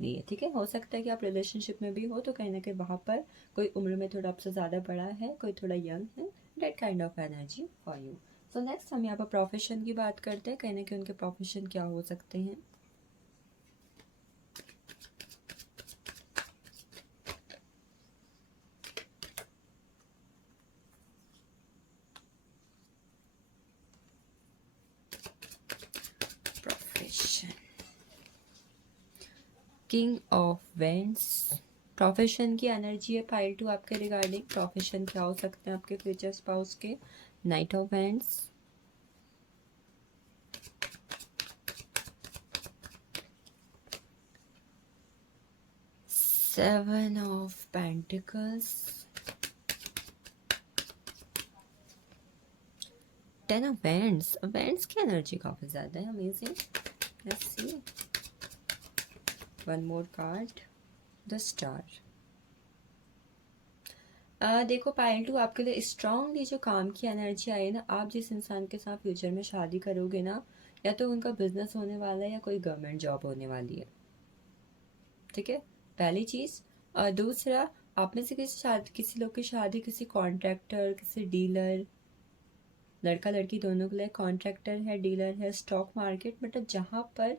लिए। ठीक है, हो सकता है कि आप रिलेशनशिप में भी हो तो कहीं ना कहीं वहाँ पर कोई उम्र में थोड़ा आपसे ज़्यादा बड़ा है, कोई थोड़ा यंग है। That kind of energy for you. So next हम यहाँ पर प्रोफेशन की बात करते हैं, कहीं ना कहीं उनके प्रोफेशन क्या हो सकते हैं। Profession, king of vends, profession की एनर्जी है पाइल टू आपके रिगार्डिंग। प्रोफेशन क्या हो सकते हैं आपके फ्यूचर स्पाउस के। Night of vends, seven of pentacles, ten of vends. Vends की एनर्जी काफ़ी ज़्यादा है, amazing. Let's see one more card, the star. देखो पायल टू आपके लिए स्ट्रांगली जो काम की एनर्जी आई है ना, आप जिस इंसान के साथ फ्यूचर में शादी करोगे ना, या तो उनका बिजनेस होने वाला है या कोई गवर्नमेंट जॉब होने वाली है। ठीक है, पहली चीज़। और दूसरा, आप में से किसी लोग की शादी किसी कॉन्ट्रैक्टर, किसी डीलर, लड़का लड़की दोनों के लिए, कॉन्ट्रैक्टर है, डीलर है, स्टॉक मार्केट, मतलब जहाँ पर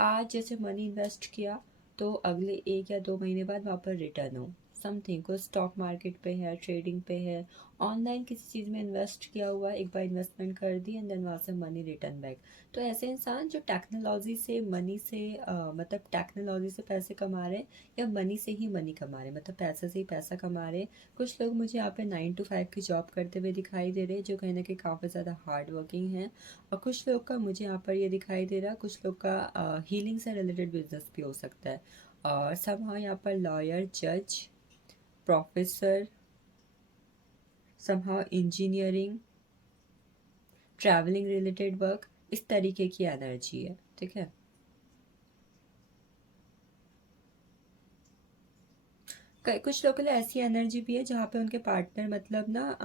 आज जैसे मनी इन्वेस्ट किया तो अगले 1 या 2 महीने बाद वहाँ पर रिटर्न हो। समथिंग को स्टॉक मार्केट पे है, ट्रेडिंग पे है, ऑनलाइन किसी चीज़ में इन्वेस्ट किया हुआ है, एक बार इन्वेस्टमेंट कर दी एंड देन वहाँ से मनी रिटर्न बैक। तो ऐसे इंसान जो टेक्नोलॉजी से मनी से मतलब टेक्नोलॉजी से पैसे कमा रहे हैं या मनी से ही मनी कमा रहे हैं, मतलब पैसे से ही पैसा कमा रहे हैं। कुछ लोग मुझे यहाँ पे 9 to 5 की जॉब करते हुए दिखाई दे रहे हैं, जो कहीं ना कहीं काफ़ी ज़्यादा हार्ड वर्किंग है। और कुछ लोग का मुझे यहाँ पर ये दिखाई दे रहा है, कुछ लोग का हीलिंग से रिलेटेड बिजनेस भी हो सकता है। और somehow यहाँ पर लॉयर, जज, professor, somehow engineering, travelling related work, इस तरीके की एनर्जी है। ठीक है, कुछ लोगों के लिए ऐसी एनर्जी भी है जहाँ पे उनके पार्टनर मतलब ना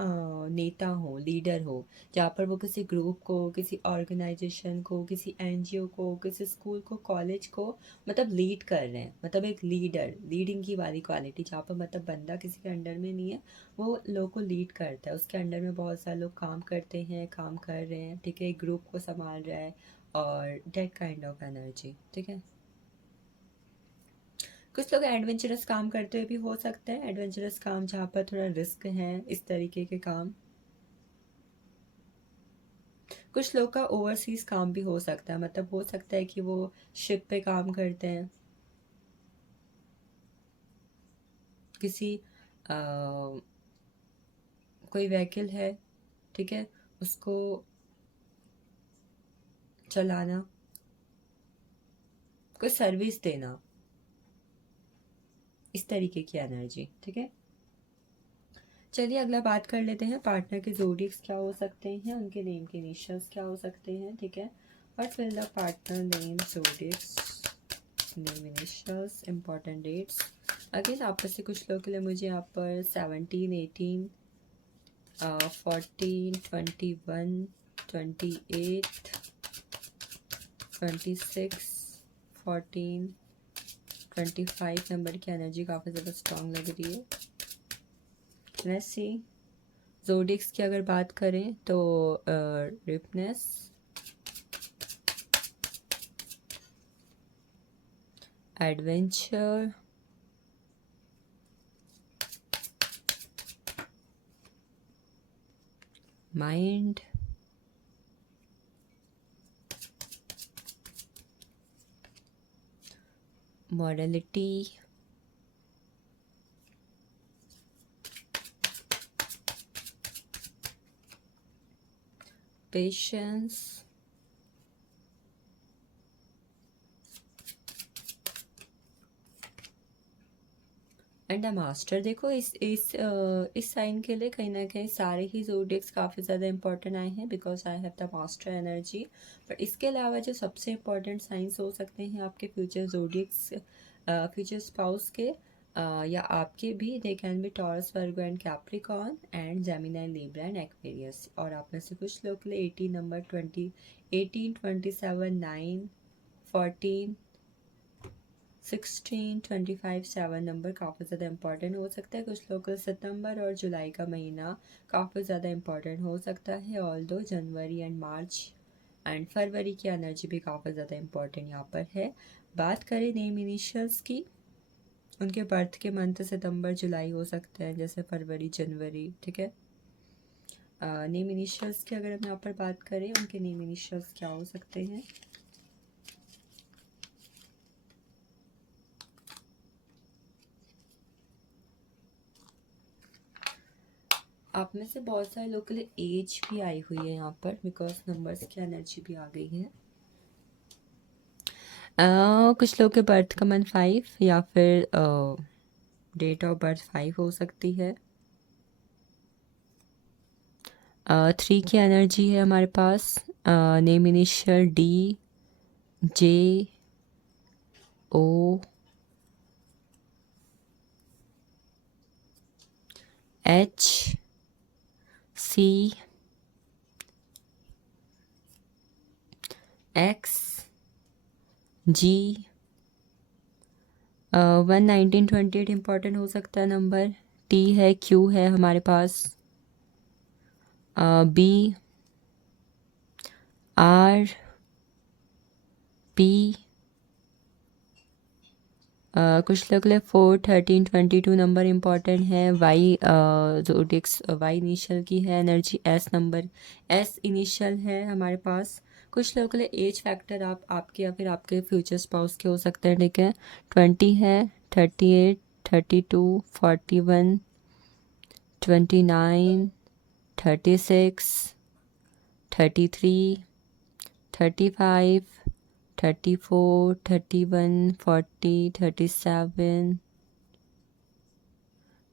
नेता हो, लीडर हो, जहाँ पर वो किसी ग्रुप को, किसी ऑर्गेनाइजेशन को, किसी एनजीओ को, किसी स्कूल को, कॉलेज को मतलब लीड कर रहे हैं। मतलब एक लीडर, लीडिंग की वाली क्वालिटी, जहाँ पर मतलब बंदा किसी के अंडर में नहीं है, वो लोगों को लीड करता है। उसके अंडर में बहुत सारे लोग काम करते हैं, काम कर रहे हैं। ठीक है, एक ग्रुप को संभाल रहा है, और डेट काइंड ऑफ एनर्जी। ठीक है, कुछ लोग एडवेंचरस काम करते हुए भी हो सकते हैं, एडवेंचरस काम जहाँ पर थोड़ा रिस्क है, इस तरीके के काम। कुछ लोग का ओवरसीज काम भी हो सकता है, मतलब हो सकता है कि वो शिप पे काम करते हैं, किसी आ, कोई व्हीकल है, ठीक है, उसको चलाना, कोई सर्विस देना, इस तरीके की एनर्जी। ठीक है, चलिए अगला बात कर लेते हैं पार्टनर के ज़ोडिएक्स क्या हो सकते हैं, उनके नेम के इनिशियल्स क्या हो सकते हैं। ठीक है, what will the partner name, zodiacs name, initials, important dates. Again आप में से कुछ लोगों के लिए मुझे यहाँ पर 17, 18, 14, 21, 28, 26, 14, 25 नंबर की एनर्जी काफ़ी ज़्यादा स्ट्रॉन्ग लग रही है। लेट्स सी ज़ोडिएक्स की अगर बात करें तो ripeness, adventure, mind, modality, patience, and the master. देखो इस साइन के लिए कहीं ना कहीं सारे ही ज़ोडिएक्स काफ़ी ज़्यादा इंपॉर्टेंट आए हैं, because I have the master energy. पर इसके अलावा जो सबसे इम्पॉर्टेंट साइंस हो सकते हैं आपके फ्यूचर ज़ोडिएक्स, फ्यूचर स्पाउस के, या आपके भी they can be Taurus Virgo and Capricorn and Gemini Libra and Aquarius. और आप में से कुछ लोग के लिए 18 नंबर 20 18 27 9 14 16 25 7 नंबर काफ़ी ज़्यादा इंपॉर्टेंट हो सकता है। कुछ लोग सितंबर और जुलाई का महीना काफ़ी ज़्यादा इंपॉर्टेंट हो सकता है। ऑल दो जनवरी एंड मार्च एंड फरवरी की एनर्जी भी काफ़ी ज़्यादा इंपॉर्टेंट यहाँ पर है। बात करें नेम इनिशियल्स की, उनके बर्थ के मंथ सितंबर जुलाई हो सकते हैं, जैसे फरवरी जनवरी, ठीक है। नेम इनिशियल्स की अगर हम यहाँ पर बात करें, उनके नेम इनिशियल्स क्या हो सकते हैं। आप में से बहुत सारे लोग के लिए एज भी आई हुई है यहाँ पर, बिकॉज नंबर्स की एनर्जी भी आ गई है। कुछ लोग के बर्थ का मंथ 5 या फिर डेट ऑफ बर्थ 5 हो सकती है। 3 की एनर्जी है हमारे पास। Name initial D J O H C X G 1 19 28 important हो सकता है नंबर। T है, Q है हमारे पास, B R P कुछ लोग के लिए 4 13 22 नंबर इम्पॉर्टेंट है। वाई जोडिक्स वाई इनिशियल की है energy. S number S initial है हमारे पास। कुछ लोगों के लिए एज फैक्टर आपके या फिर आपके फ्यूचर स्पाउस के हो सकते हैं, ठीक है। 20 है, 38 32 41 29 36 33 35 34 31 40 37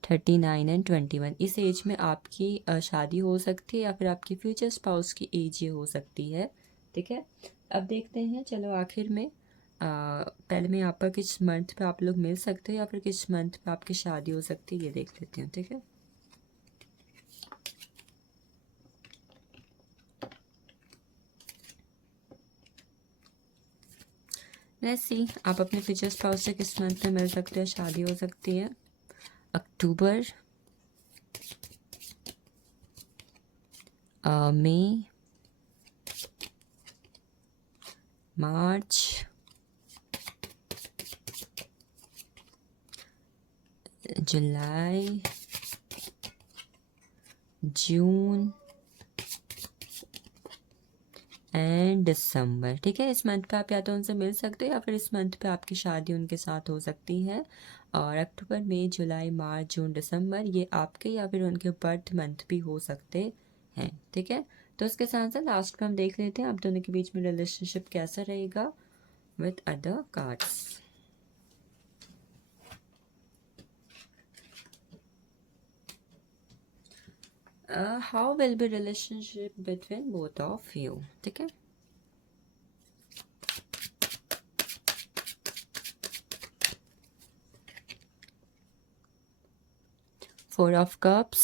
39 एंड 21। इस एज में आपकी शादी हो सकती है या फिर आपकी फ्यूचर स्पाउस की एज ये हो सकती है, ठीक है। अब देखते हैं, चलो आखिर में पहले मैं यहाँ पर किस मंथ पे आप लोग मिल सकते हो या फिर किस मंथ पे आपकी शादी हो सकती है ये देख लेते हैं, ठीक है। लेट्स सी आप अपने फ्यूचर स्पाउस से किस मंथ में मिल सकते हो, शादी हो सकती है। अक्टूबर, मई, मार्च, जुलाई, जून एंड दिसंबर, ठीक है। इस मंथ पे आप या तो उनसे मिल सकते हो या फिर इस मंथ पे आपकी शादी उनके साथ हो सकती है। और अक्टूबर, मई, जुलाई, मार्च, जून, दिसंबर ये आपके या फिर उनके बर्थ मंथ भी हो सकते हैं, ठीक है। तो इसके साथ साथ लास्ट में हम देख लेते हैं आप दोनों के बीच में रिलेशनशिप कैसा रहेगा with other cards. How will be relationship between both of you, ठीक है। Four of Cups,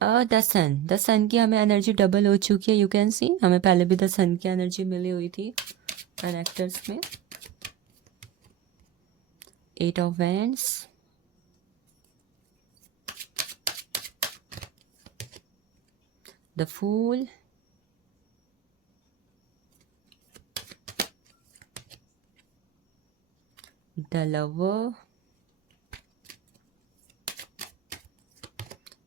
द सन की हमें एनर्जी डबल हो चुकी है, यू कैन सी। हमें पहले भी द सन की एनर्जी मिली हुई थी कनेक्टर्स में। 8 of Wands, the Fool, the Lover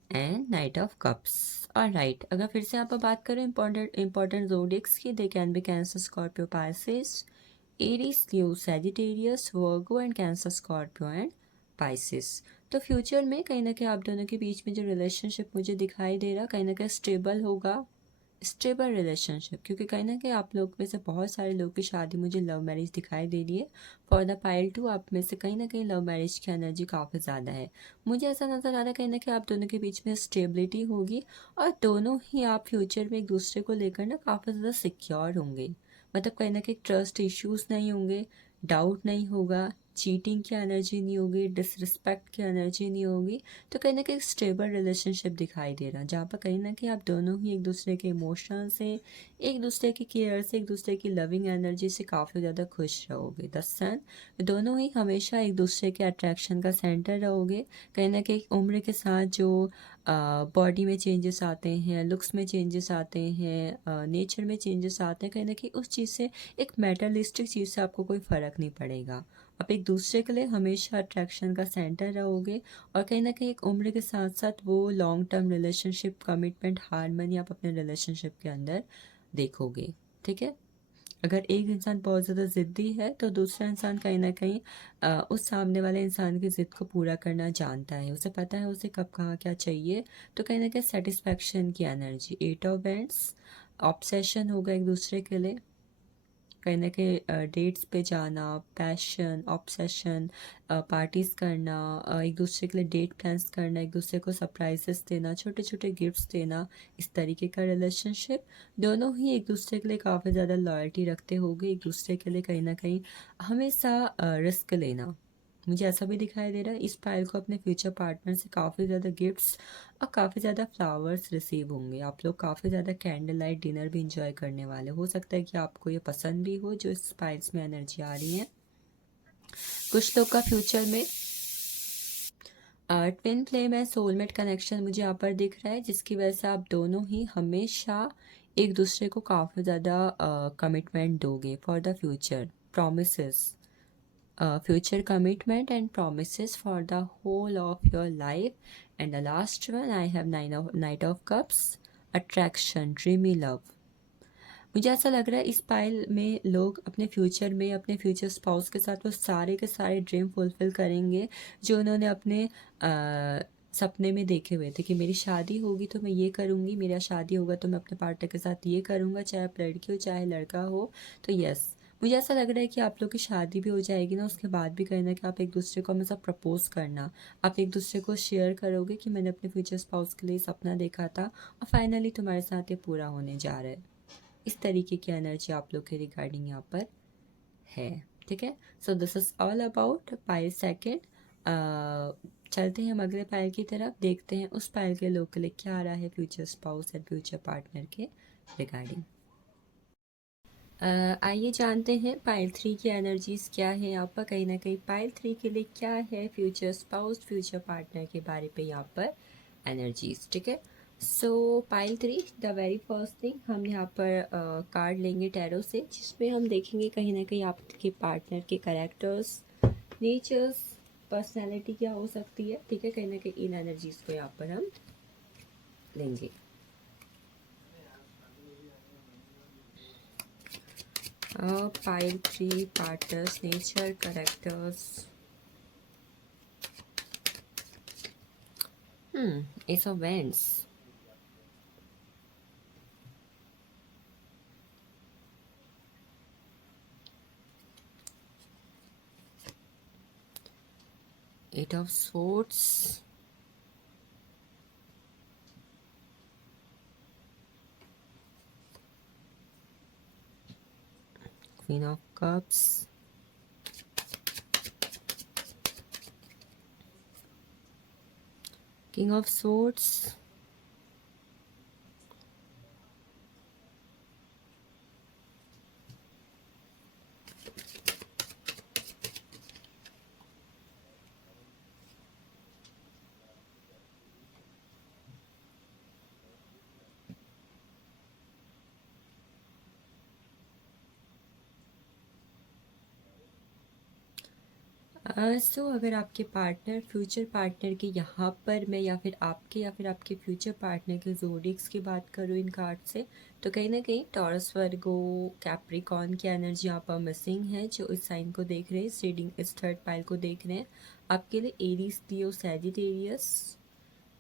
and night of cups. Alright, अगर फिर से आप बात करें इंपॉर्टेंट जोडिक्स की, they can be cancer, Scorpio, Pisces, Aries, Leo, Sagittarius, Virgo and cancer, Scorpio and Pisces. तो फ्यूचर में कहीं ना कहीं आप दोनों के बीच में जो रिलेशनशिप मुझे दिखाई दे रहा कहीं ना कहीं स्टेबल होगा, स्टेबल रिलेशनशिप, क्योंकि कहीं ना कहीं आप लोग में से बहुत सारे लोग की शादी मुझे लव मैरिज दिखाई दे रही है। फॉर द पाइल टू आप में से कहीं ना कहीं लव मैरिज की एनर्जी काफ़ी ज़्यादा है। मुझे ऐसा नज़र आ रहा है कहीं ना कहीं आप दोनों के बीच में स्टेबिलिटी होगी, और दोनों ही आप फ्यूचर में एक दूसरे को लेकर ना काफ़ी ज़्यादा सिक्योर होंगे। मतलब कहीं ना कहीं ट्रस्ट इश्यूज नहीं होंगे, डाउट नहीं होगा, चीटिंग की एनर्जी नहीं होगी, डिसरिस्पेक्ट की एनर्जी नहीं होगी। तो कहीं ना कहीं स्टेबल रिलेशनशिप दिखाई दे रहा है, जहाँ पर कहीं ना कहीं आप दोनों ही एक दूसरे के इमोशन से, एक दूसरे की केयर से, एक दूसरे की लविंग एनर्जी से काफ़ी ज़्यादा खुश रहोगे। द सन, दोनों ही हमेशा एक दूसरे के अट्रैक्शन का सेंटर रहोगे। कहीं ना कहीं उम्र के साथ जो बॉडी में चेंजेस आते हैं, लुक्स में चेंजेस आते हैं, नेचर में चेंजेस आते हैं, कहीं ना कहीं उस चीज़ से, एक मेटलिस्टिक चीज़ से आपको कोई फ़र्क नहीं पड़ेगा। आप एक दूसरे के लिए हमेशा अट्रैक्शन का सेंटर रहोगे, और कहीं ना कहीं एक उम्र के साथ साथ वो long term relationship, commitment, harmony आप अपने रिलेशनशिप के अंदर देखोगे। ठीक है। अगर एक इंसान बहुत ज़्यादा ज़िद्दी है तो दूसरा इंसान कहीं ना कहीं उस सामने वाले इंसान की ज़िद को पूरा करना जानता है, उसे पता है उसे कब कहाँ क्या चाहिए। तो कहीं ना कहीं सेटिस्फैक्शन की एनर्जी, 8 ऑफ वैंड्स, ऑब्सेशन होगा एक दूसरे के लिए। कहीं ना कहीं डेट्स पे जाना, पैशन, ऑब्सेशन, पार्टीज़ करना, एक दूसरे के लिए डेट प्लान्स करना, एक दूसरे को सरप्राइजेस देना, छोटे छोटे गिफ्ट्स देना, इस तरीके का रिलेशनशिप। दोनों ही एक दूसरे के लिए काफ़ी ज़्यादा लॉयल्टी रखते होंगे, एक दूसरे के लिए कहीं ना कहीं हमेशा रिस्क लेना। मुझे ऐसा भी दिखाई दे रहा है इस पायल को अपने फ्यूचर पार्टनर से काफ़ी ज़्यादा गिफ्ट्स और काफ़ी ज़्यादा फ्लावर्स रिसीव होंगे। आप लोग काफ़ी ज़्यादा कैंडल लाइट डिनर भी इंजॉय करने वाले हो सकता है कि आपको ये पसंद भी हो जो इस पाइल्स में एनर्जी आ रही है। कुछ लोग का फ्यूचर में ट्विन फ्लेम है, सोलमेट कनेक्शन मुझे यहाँ पर दिख रहा है, जिसकी वजह से आप दोनों ही हमेशा एक दूसरे को काफ़ी ज़्यादा कमिटमेंट दोगे for the future, promises, future commitment and promises for the whole of your life. And the last one I have Knight of Cups, attraction, dreamy love. मुझे ऐसा लग रहा है इस पाइल में लोग अपने फ्यूचर में अपने फ्यूचर स्पाउस के साथ वो सारे के सारे ड्रीम फुलफिल करेंगे जो उन्होंने अपने सपने में देखे हुए थे कि मेरी शादी होगी तो मैं ये करूँगी, मेरा शादी होगा तो मैं अपने पार्टनर के साथ ये करूँगा, चाहे आप लड़की हो चाहे लड़का हो। तो यस, मुझे ऐसा लग रहा है कि आप लोग की शादी भी हो जाएगी ना, उसके बाद भी कहीं ना कहीं आप एक दूसरे को हमेशा प्रपोज करना, आप एक दूसरे को शेयर करोगे कि मैंने अपने फ्यूचर स्पाउस के लिए सपना देखा था और फाइनली तुम्हारे साथ ये पूरा होने जा रहा है। इस तरीके की एनर्जी आप लोग के रिगार्डिंग यहाँ पर है। ठीक है। So this is all about Payal second. चलते हैं हम अगले पायल की तरफ, देखते हैं उस पायल के लोग के लिए क्या आ रहा है future spouse and future partner के रिगार्डिंग। आइए जानते हैं पाइल थ्री की एनर्जीज क्या है यहाँ पर। कहीं ना कहीं पाइल थ्री के लिए क्या है फ्यूचर स्पाउस, फ्यूचर पार्टनर के बारे पे यहाँ पर एनर्जीज। ठीक है। सो pile three, the very first thing हम यहाँ पर कार्ड लेंगे टैरो से, जिसमें हम देखेंगे कहीं ना कहीं आपके पार्टनर के कैरेक्टर्स, नेचर्स, पर्सनैलिटी क्या हो सकती है। ठीक है। कहीं ना कहीं इन एनर्जीज को यहाँ पर हम लेंगे। Pile 3, partners, nature, characters. Ace of Wands. Eight of Swords. Queen of Cups. King of Swords. अगर आपके पार्टनर, फ्यूचर पार्टनर के यहाँ पर मैं या फिर आपके फ्यूचर पार्टनर के ज़ोडिएक्स की बात करूँ इन कार्ड से, तो कहीं ना कहीं टॉरस, वर्गो, कैप्रिकॉर्न की एनर्जी यहाँ पर मिसिंग है जो इस साइन को देख रहे हैं, इस रीडिंग, इस थर्ड पाइल को देख रहे हैं। आपके लिए Aries, Leo, Sagittarius,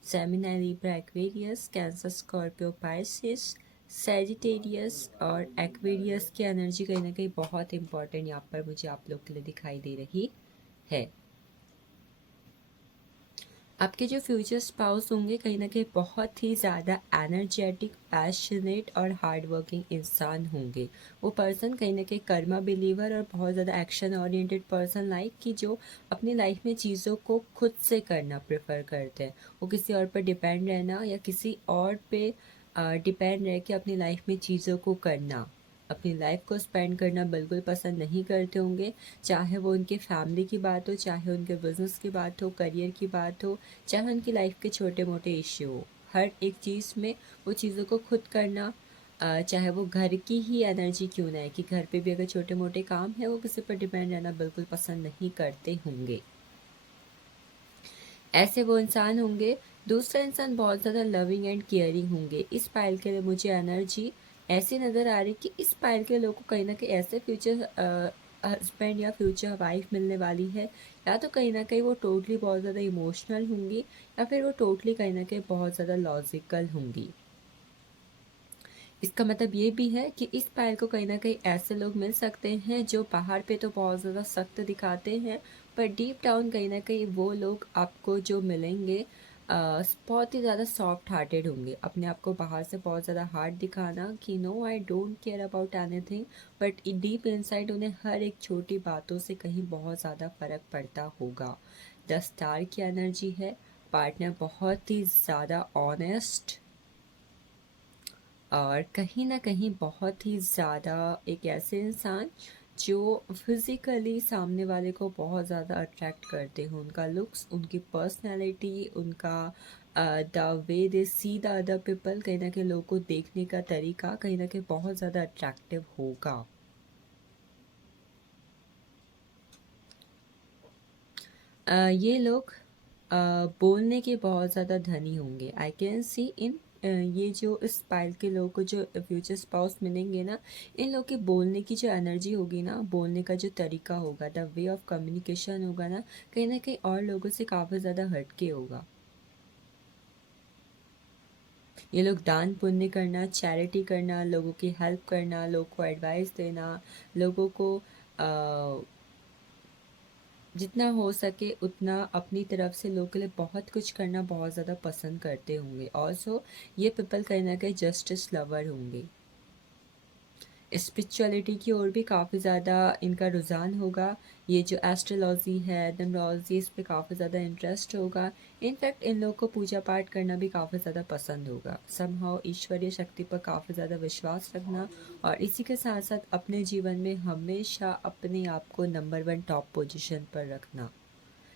Gemini, Libra, Aquarius, Cancer, Scorpio, Pisces, Sagittarius और एक्वेरियस की एनर्जी कहीं ना कहीं बहुत इंपॉर्टेंट यहाँ पर मुझे आप लोग के लिए दिखाई दे रही है। आपके जो फ्यूचर स्पाउस होंगे कहीं ना कहीं बहुत ही ज़्यादा एनर्जेटिक, पैशनेट और हार्ड वर्किंग इंसान होंगे। वो पर्सन कहीं ना कहीं कर्मा बिलीवर और बहुत ज़्यादा एक्शन ओरिएंटेड पर्सन लाइक कि जो अपनी लाइफ में चीज़ों को खुद से करना प्रेफर करते हैं। वो किसी और पर डिपेंड रहना या किसी और पे डिपेंड रह के अपनी लाइफ में चीज़ों को करना, अपनी लाइफ को स्पेंड करना बिल्कुल पसंद नहीं करते होंगे। चाहे वो उनके फैमिली की बात हो, चाहे उनके बिजनेस की बात हो, करियर की बात हो, चाहे उनकी लाइफ के छोटे मोटे इश्यू हो, हर एक चीज़ में वो चीज़ों को खुद करना, चाहे वो घर की ही एनर्जी क्यों ना है कि घर पे भी अगर छोटे मोटे काम है वो किसी पर डिपेंड रहना बिल्कुल पसंद नहीं करते होंगे। ऐसे वो इंसान होंगे। दूसरा इंसान बहुत ज़्यादा लविंग एंड केयरिंग होंगे। इस पाइल के लिए मुझे एनर्जी ऐसी नज़र आ रही कि इस पाइल के लोगों को कहीं ना कहीं ऐसे फ्यूचर हस्बैंड या फ्यूचर वाइफ मिलने वाली है, या तो कहीं ना कहीं वो टोटली बहुत ज़्यादा इमोशनल होंगी या फिर वो टोटली कहीं ना कहीं बहुत ज़्यादा लॉजिकल होंगी। इसका मतलब ये भी है कि इस पायल को कहीं ना कहीं ऐसे लोग मिल सकते हैं जो बाहर पे तो बहुत ज़्यादा सख्त दिखाते हैं, पर डीप डाउन कहीं ना कहीं वो लोग आपको जो मिलेंगे बहुत ही ज़्यादा सॉफ्ट हार्टेड होंगे। अपने आप को बाहर से बहुत ज़्यादा हार्ड दिखाना कि no I don't care about anything, but deep inside उन्हें हर एक छोटी बातों से कहीं बहुत ज़्यादा फ़र्क पड़ता होगा। 10 स्टार की एनर्जी है। पार्टनर बहुत ही ज़्यादा ऑनेस्ट और कहीं ना कहीं बहुत ही ज़्यादा एक ऐसे इंसान जो फिज़िकली सामने वाले को बहुत ज़्यादा अट्रैक्ट करते हैं। उनका लुक्स, उनकी पर्सनैलिटी, उनका the way they see the other people, कहीं ना कहीं लोगों को देखने का तरीका कहीं ना कहीं बहुत ज़्यादा अट्रैक्टिव होगा। ये लोग बोलने के बहुत ज़्यादा धनी होंगे। आई कैन सी इन ये जो इस पाइल के लोगों को जो फ्यूचर स्पाउस मिलेंगे ना, इन लोग के बोलने की जो एनर्जी होगी ना, बोलने का जो तरीका होगा, द वे ऑफ कम्युनिकेशन होगा ना कहीं और लोगों से काफ़ी ज़्यादा हटके होगा। ये लोग दान पुण्य करना, चैरिटी करना, लोगों की हेल्प करना, लोगों को एडवाइस देना, लोगों को जितना हो सके उतना अपनी तरफ से लोगों के लिए बहुत कुछ करना बहुत ज़्यादा पसंद करते होंगे। ऑल्सो ये पीपल कहीं ना कहीं जस्टिस लवर होंगे। स्पिरिचुअलिटी की ओर भी काफ़ी ज़्यादा इनका रुझान होगा। ये जो एस्ट्रोलॉजी है, न्यूमरोलॉजी, इस पे काफ़ी ज़्यादा इंटरेस्ट होगा। इनफैक्ट इन लोगों को पूजा पाठ करना भी काफ़ी ज़्यादा पसंद होगा। समहाउ ईश्वरीय शक्ति पर काफ़ी ज़्यादा विश्वास रखना और इसी के साथ साथ अपने जीवन में हमेशा अपने आप को नंबर 1 टॉप पोजीशन पर रखना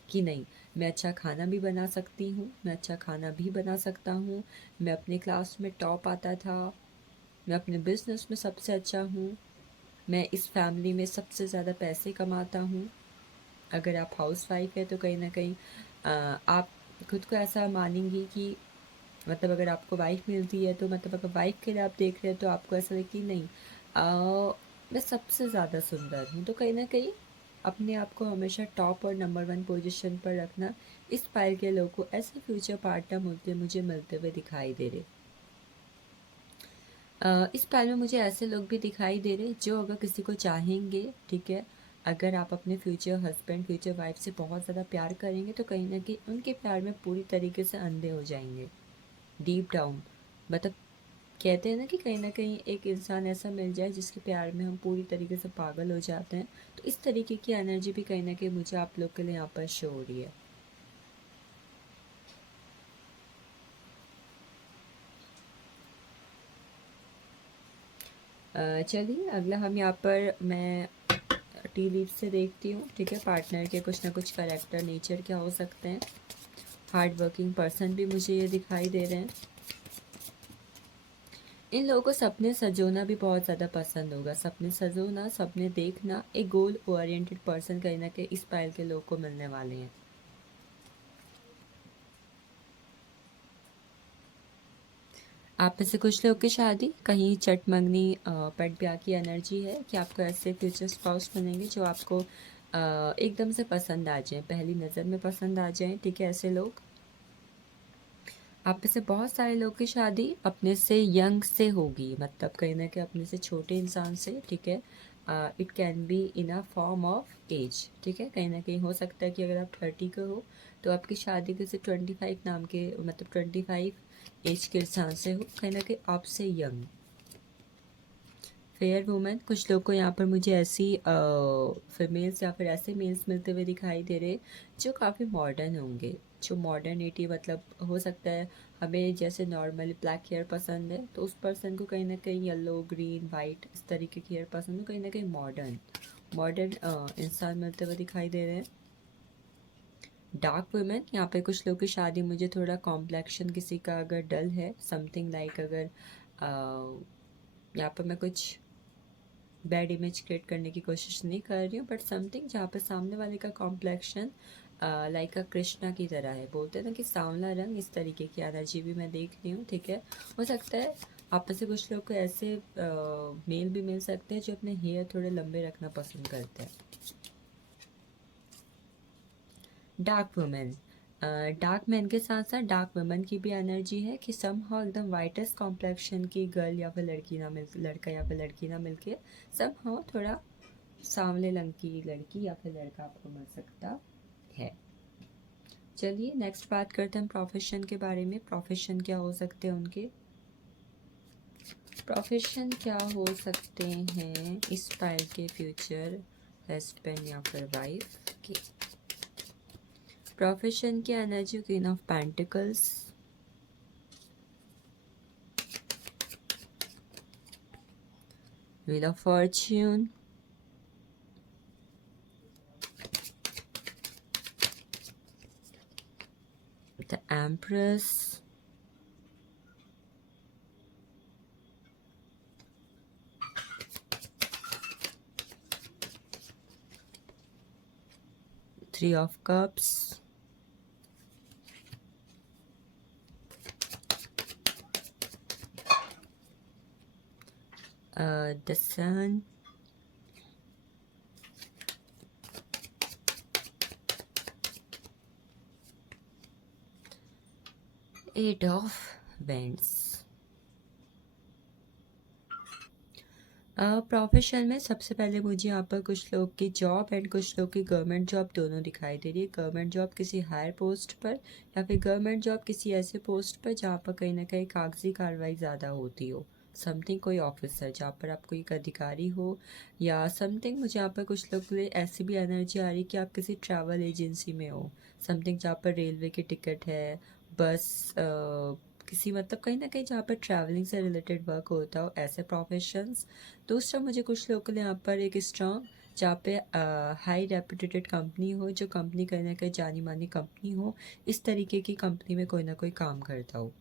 कि नहीं, मैं अच्छा खाना भी बना सकती हूँ, मैं अच्छा खाना भी बना सकता हूँ, मैं अपने क्लास में टॉप आता था, मैं अपने बिजनेस में सबसे अच्छा हूँ, मैं इस फैमिली में सबसे ज़्यादा पैसे कमाता हूँ। अगर आप हाउस वाइफ है तो कहीं ना कहीं आप खुद को ऐसा मानेंगी कि मतलब अगर आपको वाइफ मिलती है तो मतलब अगर वाइफ के लिए आप देख रहे हैं तो आपको ऐसा लगे कि नहीं, मैं सबसे ज़्यादा सुंदर हूँ। तो कहीं ना कहीं अपने आप को हमेशा टॉप और नंबर 1 पोजीशन पर रखना। इस पाइल के लोगों को ऐसे फ्यूचर पार्टनर मुझे मिलते हुए दिखाई दे रहे। इस पाइल में मुझे ऐसे लोग भी दिखाई दे रहे जो अगर किसी को चाहेंगे, ठीक है, अगर आप अपने फ्यूचर हस्बैंड, फ्यूचर वाइफ से बहुत ज़्यादा प्यार करेंगे तो कहीं ना कहीं उनके प्यार में पूरी तरीके से अंधे हो जाएंगे डीप डाउन। मतलब कहते हैं ना कि कहीं ना कहीं एक इंसान ऐसा मिल जाए जिसके प्यार में हम पूरी तरीके से पागल हो जाते हैं। तो इस तरीके की एनर्जी भी कहीं ना कहीं मुझे आप लोग के लिए यहाँ पर शो हो रही है। चलिए अगला हम यहाँ पर मैं टी लीव से देखती हूँ, ठीक है, पार्टनर के कुछ ना कुछ कैरेक्टर नेचर क्या हो सकते हैं। हार्ड वर्किंग पर्सन भी मुझे ये दिखाई दे रहे हैं। इन लोगों को सपने सजोना भी बहुत ज़्यादा पसंद होगा। सपने सजोना, सपने देखना, एक गोल ओरिएंटेड पर्सन कहीं ना कहीं इस पाइल के लोगों को मिलने वाले हैं। आप में से कुछ लोग की शादी कहीं चट मंगनी पेट ब्याह की एनर्जी है कि आपको ऐसे फ्यूचर स्पाउस बनेंगे जो आपको एकदम से पसंद आ जाए, पहली नज़र में पसंद आ जाए, ठीक है, ऐसे लोग। आप में से बहुत सारे लोग की शादी अपने से यंग से होगी, मतलब कहीं ना कहीं अपने से छोटे इंसान से, ठीक है। It can be in a form of age, ठीक है। कहीं ना कहीं हो सकता है कि अगर आप 30 के हो तो आपकी शादी किसी 25 नाम के, मतलब 25 एज के इंसान से हो, कहीं ना कहीं आपसे यंग। फेयर वुमेन, कुछ लोग को यहाँ पर मुझे ऐसी फीमेल्स या फिर ऐसे मेल्स मिलते हुए दिखाई दे रहे जो काफ़ी मॉडर्न होंगे, जो मॉडर्निटी, मतलब हो सकता है हमें जैसे नॉर्मली ब्लैक हेयर पसंद है तो उस पर्सन को कहीं ना कहीं येलो, ग्रीन, वाइट इस तरीके की हेयर पसंद हो, कहीं ना कहीं मॉडर्न मॉडर्न इंसान मिलते हुए दिखाई दे रहे हैं। डार्क वुमेन, यहाँ पे कुछ लोग की शादी मुझे थोड़ा कॉम्प्लेक्शन किसी का अगर डल है, समथिंग लाइक, अगर यहाँ पर मैं कुछ बैड इमेज क्रिएट करने की कोशिश नहीं कर रही हूँ, बट समथिंग जहाँ पे सामने वाले का कॉम्प्लेक्शन लाइक अ कृष्णा की तरह है, बोलते हैं ना कि सांवला रंग, इस तरीके की एनर्जी भी मैं देख रही हूँ, ठीक है। हो सकता है आप में से कुछ लोग को ऐसे मेल भी मिल सकते हैं जो अपने हेयर थोड़े लंबे रखना पसंद करते हैं। डार्क वुमेन, डार्क मैन के साथ साथ डार्क वुमेन की भी एनर्जी है कि समहाउ एकदम वाइटेस्ट कॉम्प्लेक्शन की गर्ल या फिर लड़की ना मिल, लड़का या फिर लड़की ना मिलके समहाउ थोड़ा सांवले रंग की लड़की या फिर लड़का आपको मिल सकता है। चलिए नेक्स्ट बात करते हैं प्रोफेशन के बारे में। प्रोफेशन क्या हो सकते हैं उनके, प्रोफेशन क्या हो सकते हैं इस पायल के फ्यूचर हस्बैंड या फिर वाइफ के। प्रोफेशन की energy, queen of pentacles, wheel of fortune, the empress, three of cups, the sun, eight of wands. Profession में सबसे पहले मुझे यहाँ पर कुछ लोग की जॉब एंड कुछ लोग की गवर्नमेंट जॉब दोनों दिखाई दे रही है। गवर्नमेंट जॉब किसी हायर पोस्ट पर या फिर गवर्नमेंट जॉब किसी ऐसे पोस्ट पर जहाँ पर कहीं ना कहीं कागजी कार्रवाई ज़्यादा होती हो, समथिंग कोई ऑफिसर जहाँ पर आप कोई एक अधिकारी हो, या समथिंग मुझे यहाँ पर कुछ लोग के लिए ऐसी भी एनर्जी आ रही है कि आप किसी ट्रैवल एजेंसी में हो, समथिंग जहाँ पर रेलवे की टिकट है, बस किसी, मतलब कहीं ना कहीं जहाँ पर ट्रैवलिंग से रिलेटेड वर्क होता हो, ऐसे प्रोफेशंस। दूसरा मुझे कुछ लोगों के लिए यहाँ पर एक स्ट्रॉन्ग जहाँ पे हाई रेपुटेटेड कंपनी हो, जो कंपनी कहीं ना कहीं जानी मानी कंपनी हो, इस तरीके की कंपनी में कोई ना कोई काम करता हो।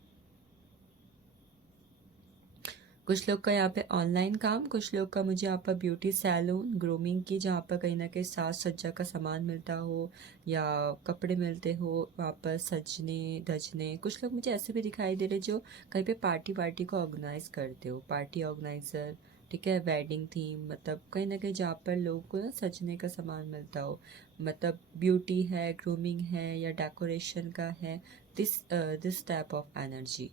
कुछ लोग का यहाँ पे ऑनलाइन काम, कुछ लोग का मुझे यहाँ पर ब्यूटी सैलून, ग्रूमिंग की, जहाँ पर कहीं ना कहीं साज सज्जा का सामान मिलता हो या कपड़े मिलते हो वहाँ पर सजने धजने। कुछ लोग मुझे ऐसे भी दिखाई दे रहे जो कहीं पे पार्टी वार्टी को ऑर्गेनाइज करते हो, पार्टी ऑर्गेनाइजर, ठीक है, वेडिंग थीम, मतलब कहीं ना कहीं जहाँ पर लोगों को ना सजने का सामान मिलता हो, मतलब ब्यूटी है, ग्रूमिंग है या डेकोरेशन का है, दिस टाइप ऑफ एनर्जी।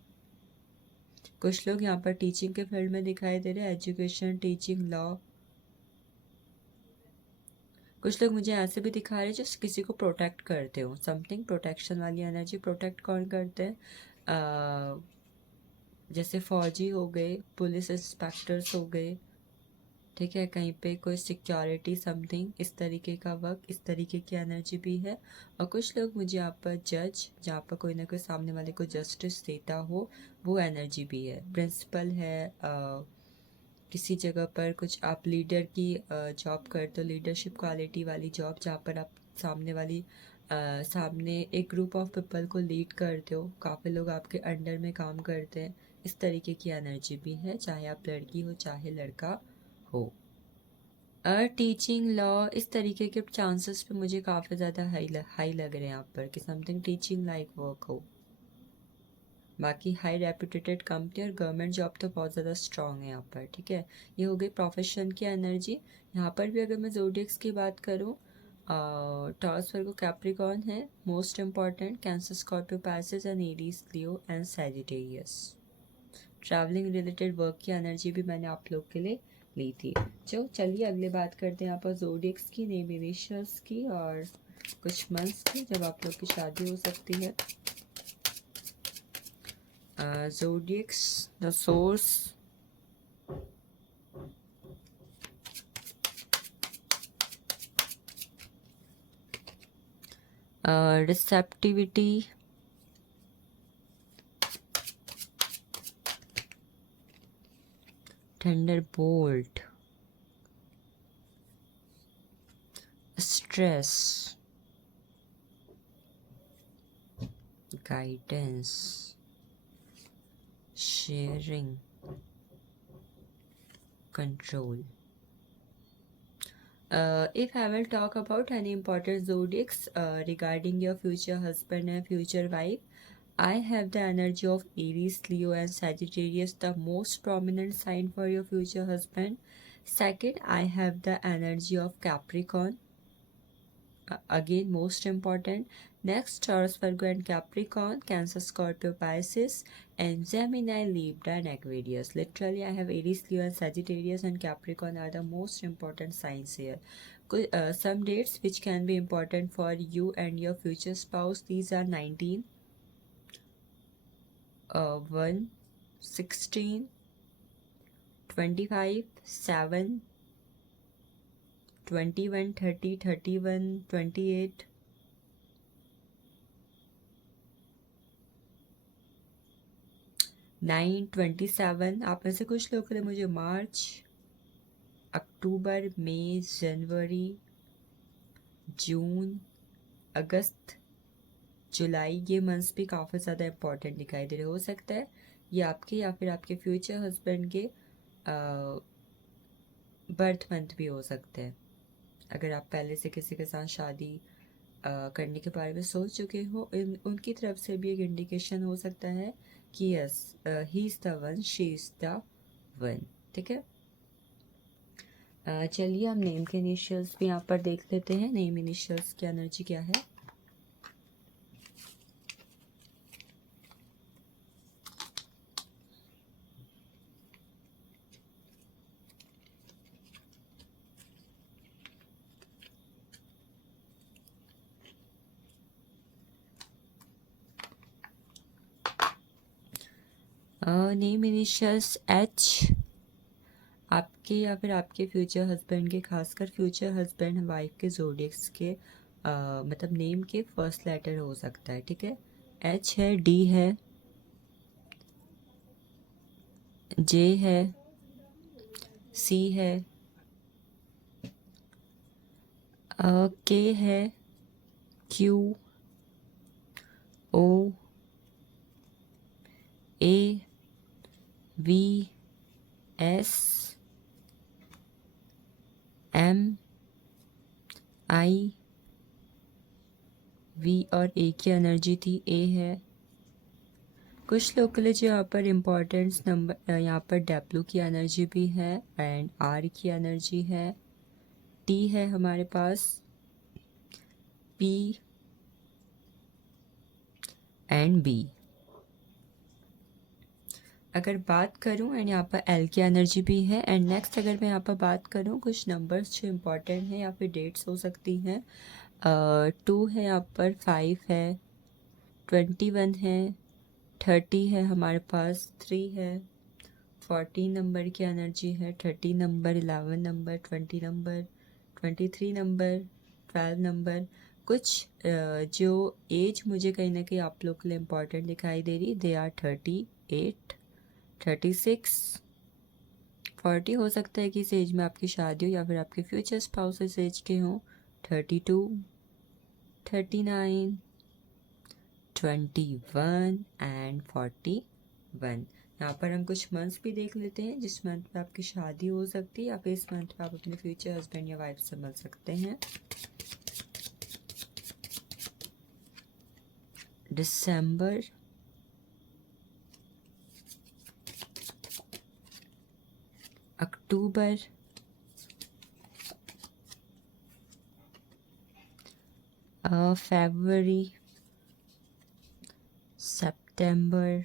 कुछ लोग यहाँ पर टीचिंग के फील्ड में दिखाई दे रहे हैं, एजुकेशन, टीचिंग, लॉ। कुछ लोग मुझे ऐसे भी दिखा रहे हैं जो किसी को प्रोटेक्ट करते हो, समथिंग प्रोटेक्शन वाली एनर्जी। प्रोटेक्ट कौन करते हैं, जैसे फौजी हो गए, पुलिस इंस्पेक्टर्स हो गए, ठीक है, कहीं पे कोई सिक्योरिटी समथिंग, इस तरीके का वर्क, इस तरीके की एनर्जी भी है। और कुछ लोग मुझे यहाँ पर जज, जहाँ पर कोई ना कोई सामने वाले को जस्टिस देता हो, वो एनर्जी भी है। प्रिंसिपल है, किसी जगह पर कुछ आप लीडर की जॉब करते हो, लीडरशिप क्वालिटी वाली जॉब, जहाँ पर आप सामने वाली सामने एक ग्रुप ऑफ पीपल को लीड करते हो, काफ़ी लोग आपके अंडर में काम करते हैं, इस तरीके की एनर्जी भी है, चाहे आप लड़की हो चाहे लड़का हो। टीचिंग, लॉ, इस तरीके के चांसेस पे मुझे काफ़ी ज़्यादा हाई लग रहे हैं यहाँ पर कि समथिंग टीचिंग लाइक वर्क हो। बाकी हाई रेपुटेटेड कंपनी और गवर्नमेंट जॉब तो बहुत ज़्यादा स्ट्रॉन्ग है यहाँ पर, ठीक है। ये हो गई प्रोफेशन की एनर्जी। यहाँ पर भी अगर मैं जोडियक्स की बात करूँ, टॉरस वर्गो कैप्रिकॉर्न है most important, cancer Scorpio passage and Aries Leo and Sagittarius. Travelling related work की एनर्जी भी मैंने आप लोग के लिए ली थी। चलिए अगले बात करते हैं यहाँ पर ज़ोडिएक्स की, नेम इनिशियल्स की और कुछ मंथ्स की जब आप लोग की शादी हो सकती है। Zodiacs the source, receptivity, thunderbolt, stress, guidance, sharing, control. If I will talk about any important zodiacs regarding your future husband and future wife, I have the energy of Aries, Leo and Sagittarius, the most prominent sign for your future husband. Second, I have the energy of Capricorn, again most important. Next, Taurus, Virgo and Capricorn, Cancer, Scorpio, Pisces and Gemini, Libra and Aquarius. Literally I have Aries, Leo and Sagittarius and Capricorn are the most important signs here. Some dates which can be important for you and your future spouse, these are 19, 1, 16, 25, 7, 21, 30, 31, 28, 9, 27। आप में से कुछ लोगों ने मुझे मार्च, अक्टूबर, मई, जनवरी, जून, अगस्त, जुलाई, ये months भी काफ़ी ज़्यादा इम्पोर्टेंट दिखाई दे रहे। हो सकता है ये आपके या फिर आपके फ्यूचर हस्बैंड के बर्थ मंथ भी हो सकते हैं। अगर आप पहले से किसी के साथ शादी करने के बारे में सोच चुके हो, उनकी तरफ से भी एक इंडिकेशन हो सकता है कि yes he is the one, she is the one. ठीक है, चलिए हम नेम के इनिशियल्स भी यहाँ पर देख लेते हैं। नेम इनिशियल्स की एनर्जी क्या है। नेम इनिशियल्स एच, आपके या फिर आपके फ्यूचर हस्बैंड के, खासकर फ्यूचर हस्बैंड वाइफ के ज़ोडिएक्स के मतलब नेम के फर्स्ट लेटर हो सकता है। ठीक है, एच है, डी है, जे है, सी है, के है, Q, O, A, V, S, M, I, V और ए की एनर्जी थी, ए है। कुछ लोग के लिए जो यहाँ पर इम्पोर्टेंस नंबर, यहाँ पर डब्ल्यू की एनर्जी भी है एंड आर की एनर्जी है, टी है हमारे पास, पी एंड बी। अगर बात करूँ एंड यहाँ पर एल की एनर्जी भी है। एंड नेक्स्ट अगर मैं यहाँ पर बात करूँ कुछ नंबर्स जो इम्पोर्टेंट हैं या फिर डेट्स हो सकती हैं, 2 है यहाँ पर, 5 है, 21 है, 30 है हमारे पास, 3 है, 14 नंबर की एनर्जी है, 30 number, 11 number, 20 number, 23 number, 12 number. कुछ जो एज मुझे कहीं ना कहीं आप लोग के लिए इम्पोर्टेंट दिखाई दे रही, दे आर 38, 36, 40। हो सकता है कि इस एज में आपकी शादी हो या फिर आपके फ्यूचर स्पाउस इस एज के हों, 32, 39, 21 एंड 41। यहाँ पर हम कुछ मंथ्स भी देख लेते हैं जिस मंथ में आपकी शादी हो सकती है या फिर इस मंथ में आप अपने फ्यूचर हस्बैंड या वाइफ से मिल सकते हैं। दिसंबर, अक्टूबर, फरवरी, सितंबर,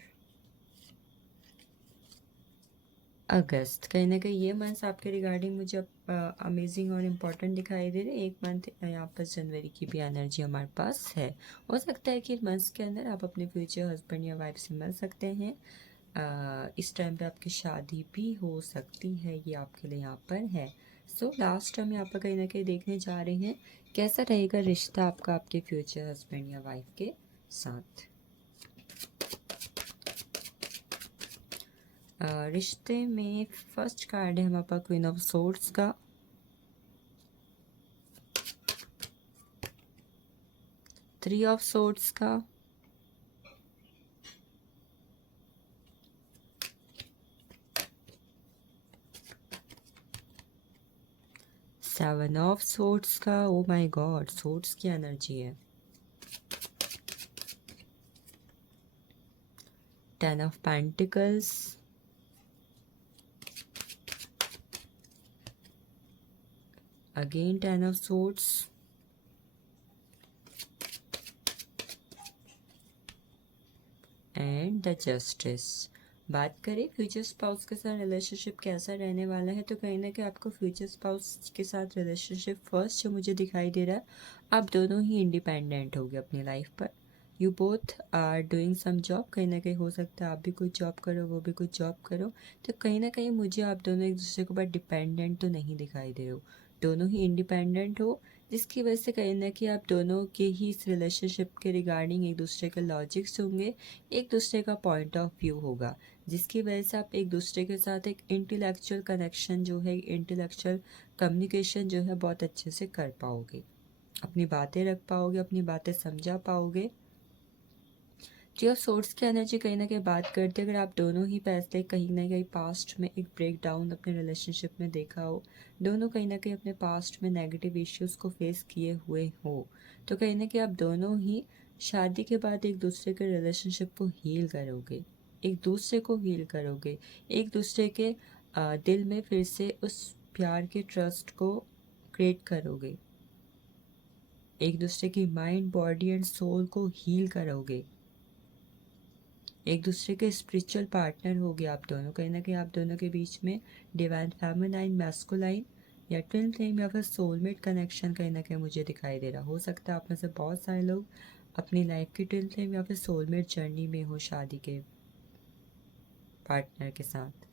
अगस्त, कहीं ना कहीं ये मंथ्स आपके रिगार्डिंग मुझे अमेजिंग और इम्पॉर्टेंट दिखाई दे रहे हैं। एक मंथ यहाँ पर जनवरी की भी एनर्जी हमारे पास है। हो सकता है कि मंथ्स के अंदर आप अपने फ्यूचर हस्बैंड या वाइफ से मिल सकते हैं। इस टाइम पे आपकी शादी भी हो सकती है, ये आपके लिए यहाँ पर है। सो लास्ट टाइम यहाँ पर कहीं ना कहीं देखने जा रहे हैं कैसा रहेगा रिश्ता आपका आपके फ्यूचर हस्बैंड या वाइफ के साथ। रिश्ते में फर्स्ट कार्ड है हमारे पास क्वीन ऑफ सोर्ड्स का, थ्री ऑफ सोर्ड्स का, सेवन ऑफ सोर्ड्स का। ओ माय गॉड, सोर्ड्स की एनर्जी है। Ten of pentacles, again ten of swords, and the justice. बात करें फ्यूचर स्पाउस के साथ रिलेशनशिप कैसा रहने वाला है, तो कहीं ना कहीं आपको फ्यूचर स्पाउस के साथ रिलेशनशिप फर्स्ट जो मुझे दिखाई दे रहा है, आप दोनों ही इंडिपेंडेंट होगे अपनी लाइफ पर। You both are doing some job, कहीं ना कहीं हो सकता है आप भी कुछ जॉब करो, वो भी कुछ जॉब करो। तो कहीं ना कहीं मुझे आप दोनों एक दूसरे के ऊपर डिपेंडेंट तो नहीं दिखाई दे रहे हो, दोनों ही इंडिपेंडेंट हो, जिसकी वजह से कहीं ना कहीं आप दोनों के ही इस रिलेशनशिप के रिगार्डिंग एक दूसरे के लॉजिक्स होंगे, एक दूसरे का पॉइंट ऑफ व्यू होगा, जिसकी वजह से आप एक दूसरे के साथ एक इंटेलेक्चुअल कनेक्शन जो है, इंटेलेक्चुअल कम्युनिकेशन जो है बहुत अच्छे से कर पाओगे, अपनी बातें रख पाओगे, अपनी बातें समझा पाओगे। थ्री ऑफ सोर्ड्स की एनर्जी कहीं ना कहीं बात करते हैं अगर आप दोनों ही पहले कहीं ना कहीं पास्ट में एक ब्रेक डाउन अपने रिलेशनशिप में देखा हो, दोनों कहीं ना कहीं अपने पास्ट में नेगेटिव इश्यूज़ को फेस किए हुए हो, तो कहीं ना कहीं आप दोनों ही शादी के बाद एक दूसरे के रिलेशनशिप को हील करोगे, एक दूसरे को हील करोगे, एक दूसरे के दिल में फिर से उस प्यार के ट्रस्ट को क्रिएट करोगे, एक दूसरे की माइंड बॉडी एंड सोल को हील करोगे, एक दूसरे के स्पिरिचुअल पार्टनर हो गए आप दोनों। कहीं ना कहीं आप दोनों के बीच में डिवाइन फेमिनाइन मैस्कुलाइन या ट्विन फ्लेम या फिर सोलमेट कनेक्शन कहीं ना कहीं मुझे दिखाई दे रहा। हो सकता है आप में से बहुत सारे लोग अपनी लाइफ की ट्विन फ्लेम या फिर सोलमेट जर्नी में हो शादी के पार्टनर के साथ।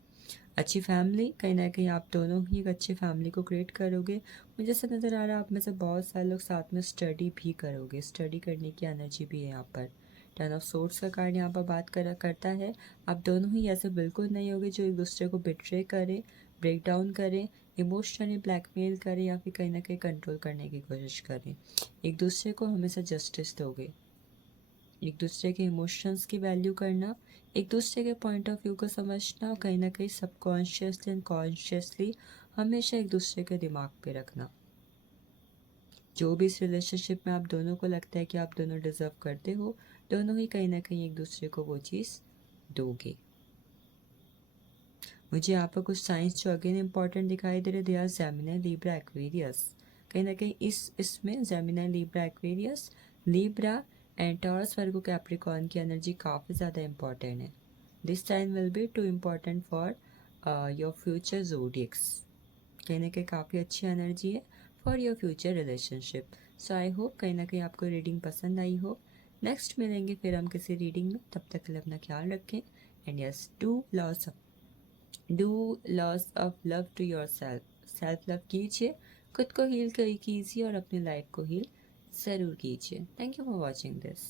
अच्छी फैमिली, कहीं ना कहीं आप दोनों ही एक अच्छी फैमिली को क्रिएट करोगे। मुझे ऐसा नज़र आ रहा है आप में से बहुत सारे लोग साथ में स्टडी भी करोगे, स्टडी करने की एनर्जी भी है यहाँ पर। टेन ऑफ सोर्ड्स का कार्ड यहाँ पर बात करता है आप दोनों ही ऐसे बिल्कुल नहीं होगे जो एक दूसरे को बिट्रे करें, ब्रेक डाउन करें, इमोशनली ब्लैकमेल करें या फिर कहीं ना कहीं कंट्रोल करने की कोशिश करें। एक दूसरे को हमेशा जस्टिस दोगे, एक दूसरे के इमोशंस की वैल्यू करना, एक दूसरे के पॉइंट ऑफ व्यू को समझना, कहीं ना कहीं सबकॉन्शियसली एंड कॉन्शियसली हमेशा एक दूसरे के दिमाग पे रखना। जो भी इस रिलेशनशिप में आप दोनों को लगता है कि आप दोनों डिजर्व करते हो, दोनों ही कहीं ना कहीं एक दूसरे को वो चीज़ दोगे। मुझे यहाँ पर कुछ साइंस जो अगेन इंपॉर्टेंट दिखाई दे रहे, they are Gemini, Libra, Aquarius. कहीं ना कहीं इसमें Gemini, Libra, Aquarius, Libra and Taurus, Virgo, Capricorn की एनर्जी काफ़ी ज़्यादा इंपॉर्टेंट है। This time will be too important for your future zodiacs. कहीं ना कहीं काफ़ी अच्छी एनर्जी है for your future relationship. So I hope कहीं ना कहीं आपको रीडिंग पसंद आई हो। नेक्स्ट मिलेंगे फिर हम किसी रीडिंग में, तब तक के लिए अपना ख्याल रखें and yes do lots of love to yourself love कीजिए, खुद को हील कीजिए और अपनी लाइफ को हील ज़रूर कीजिए। Thank you for watching this.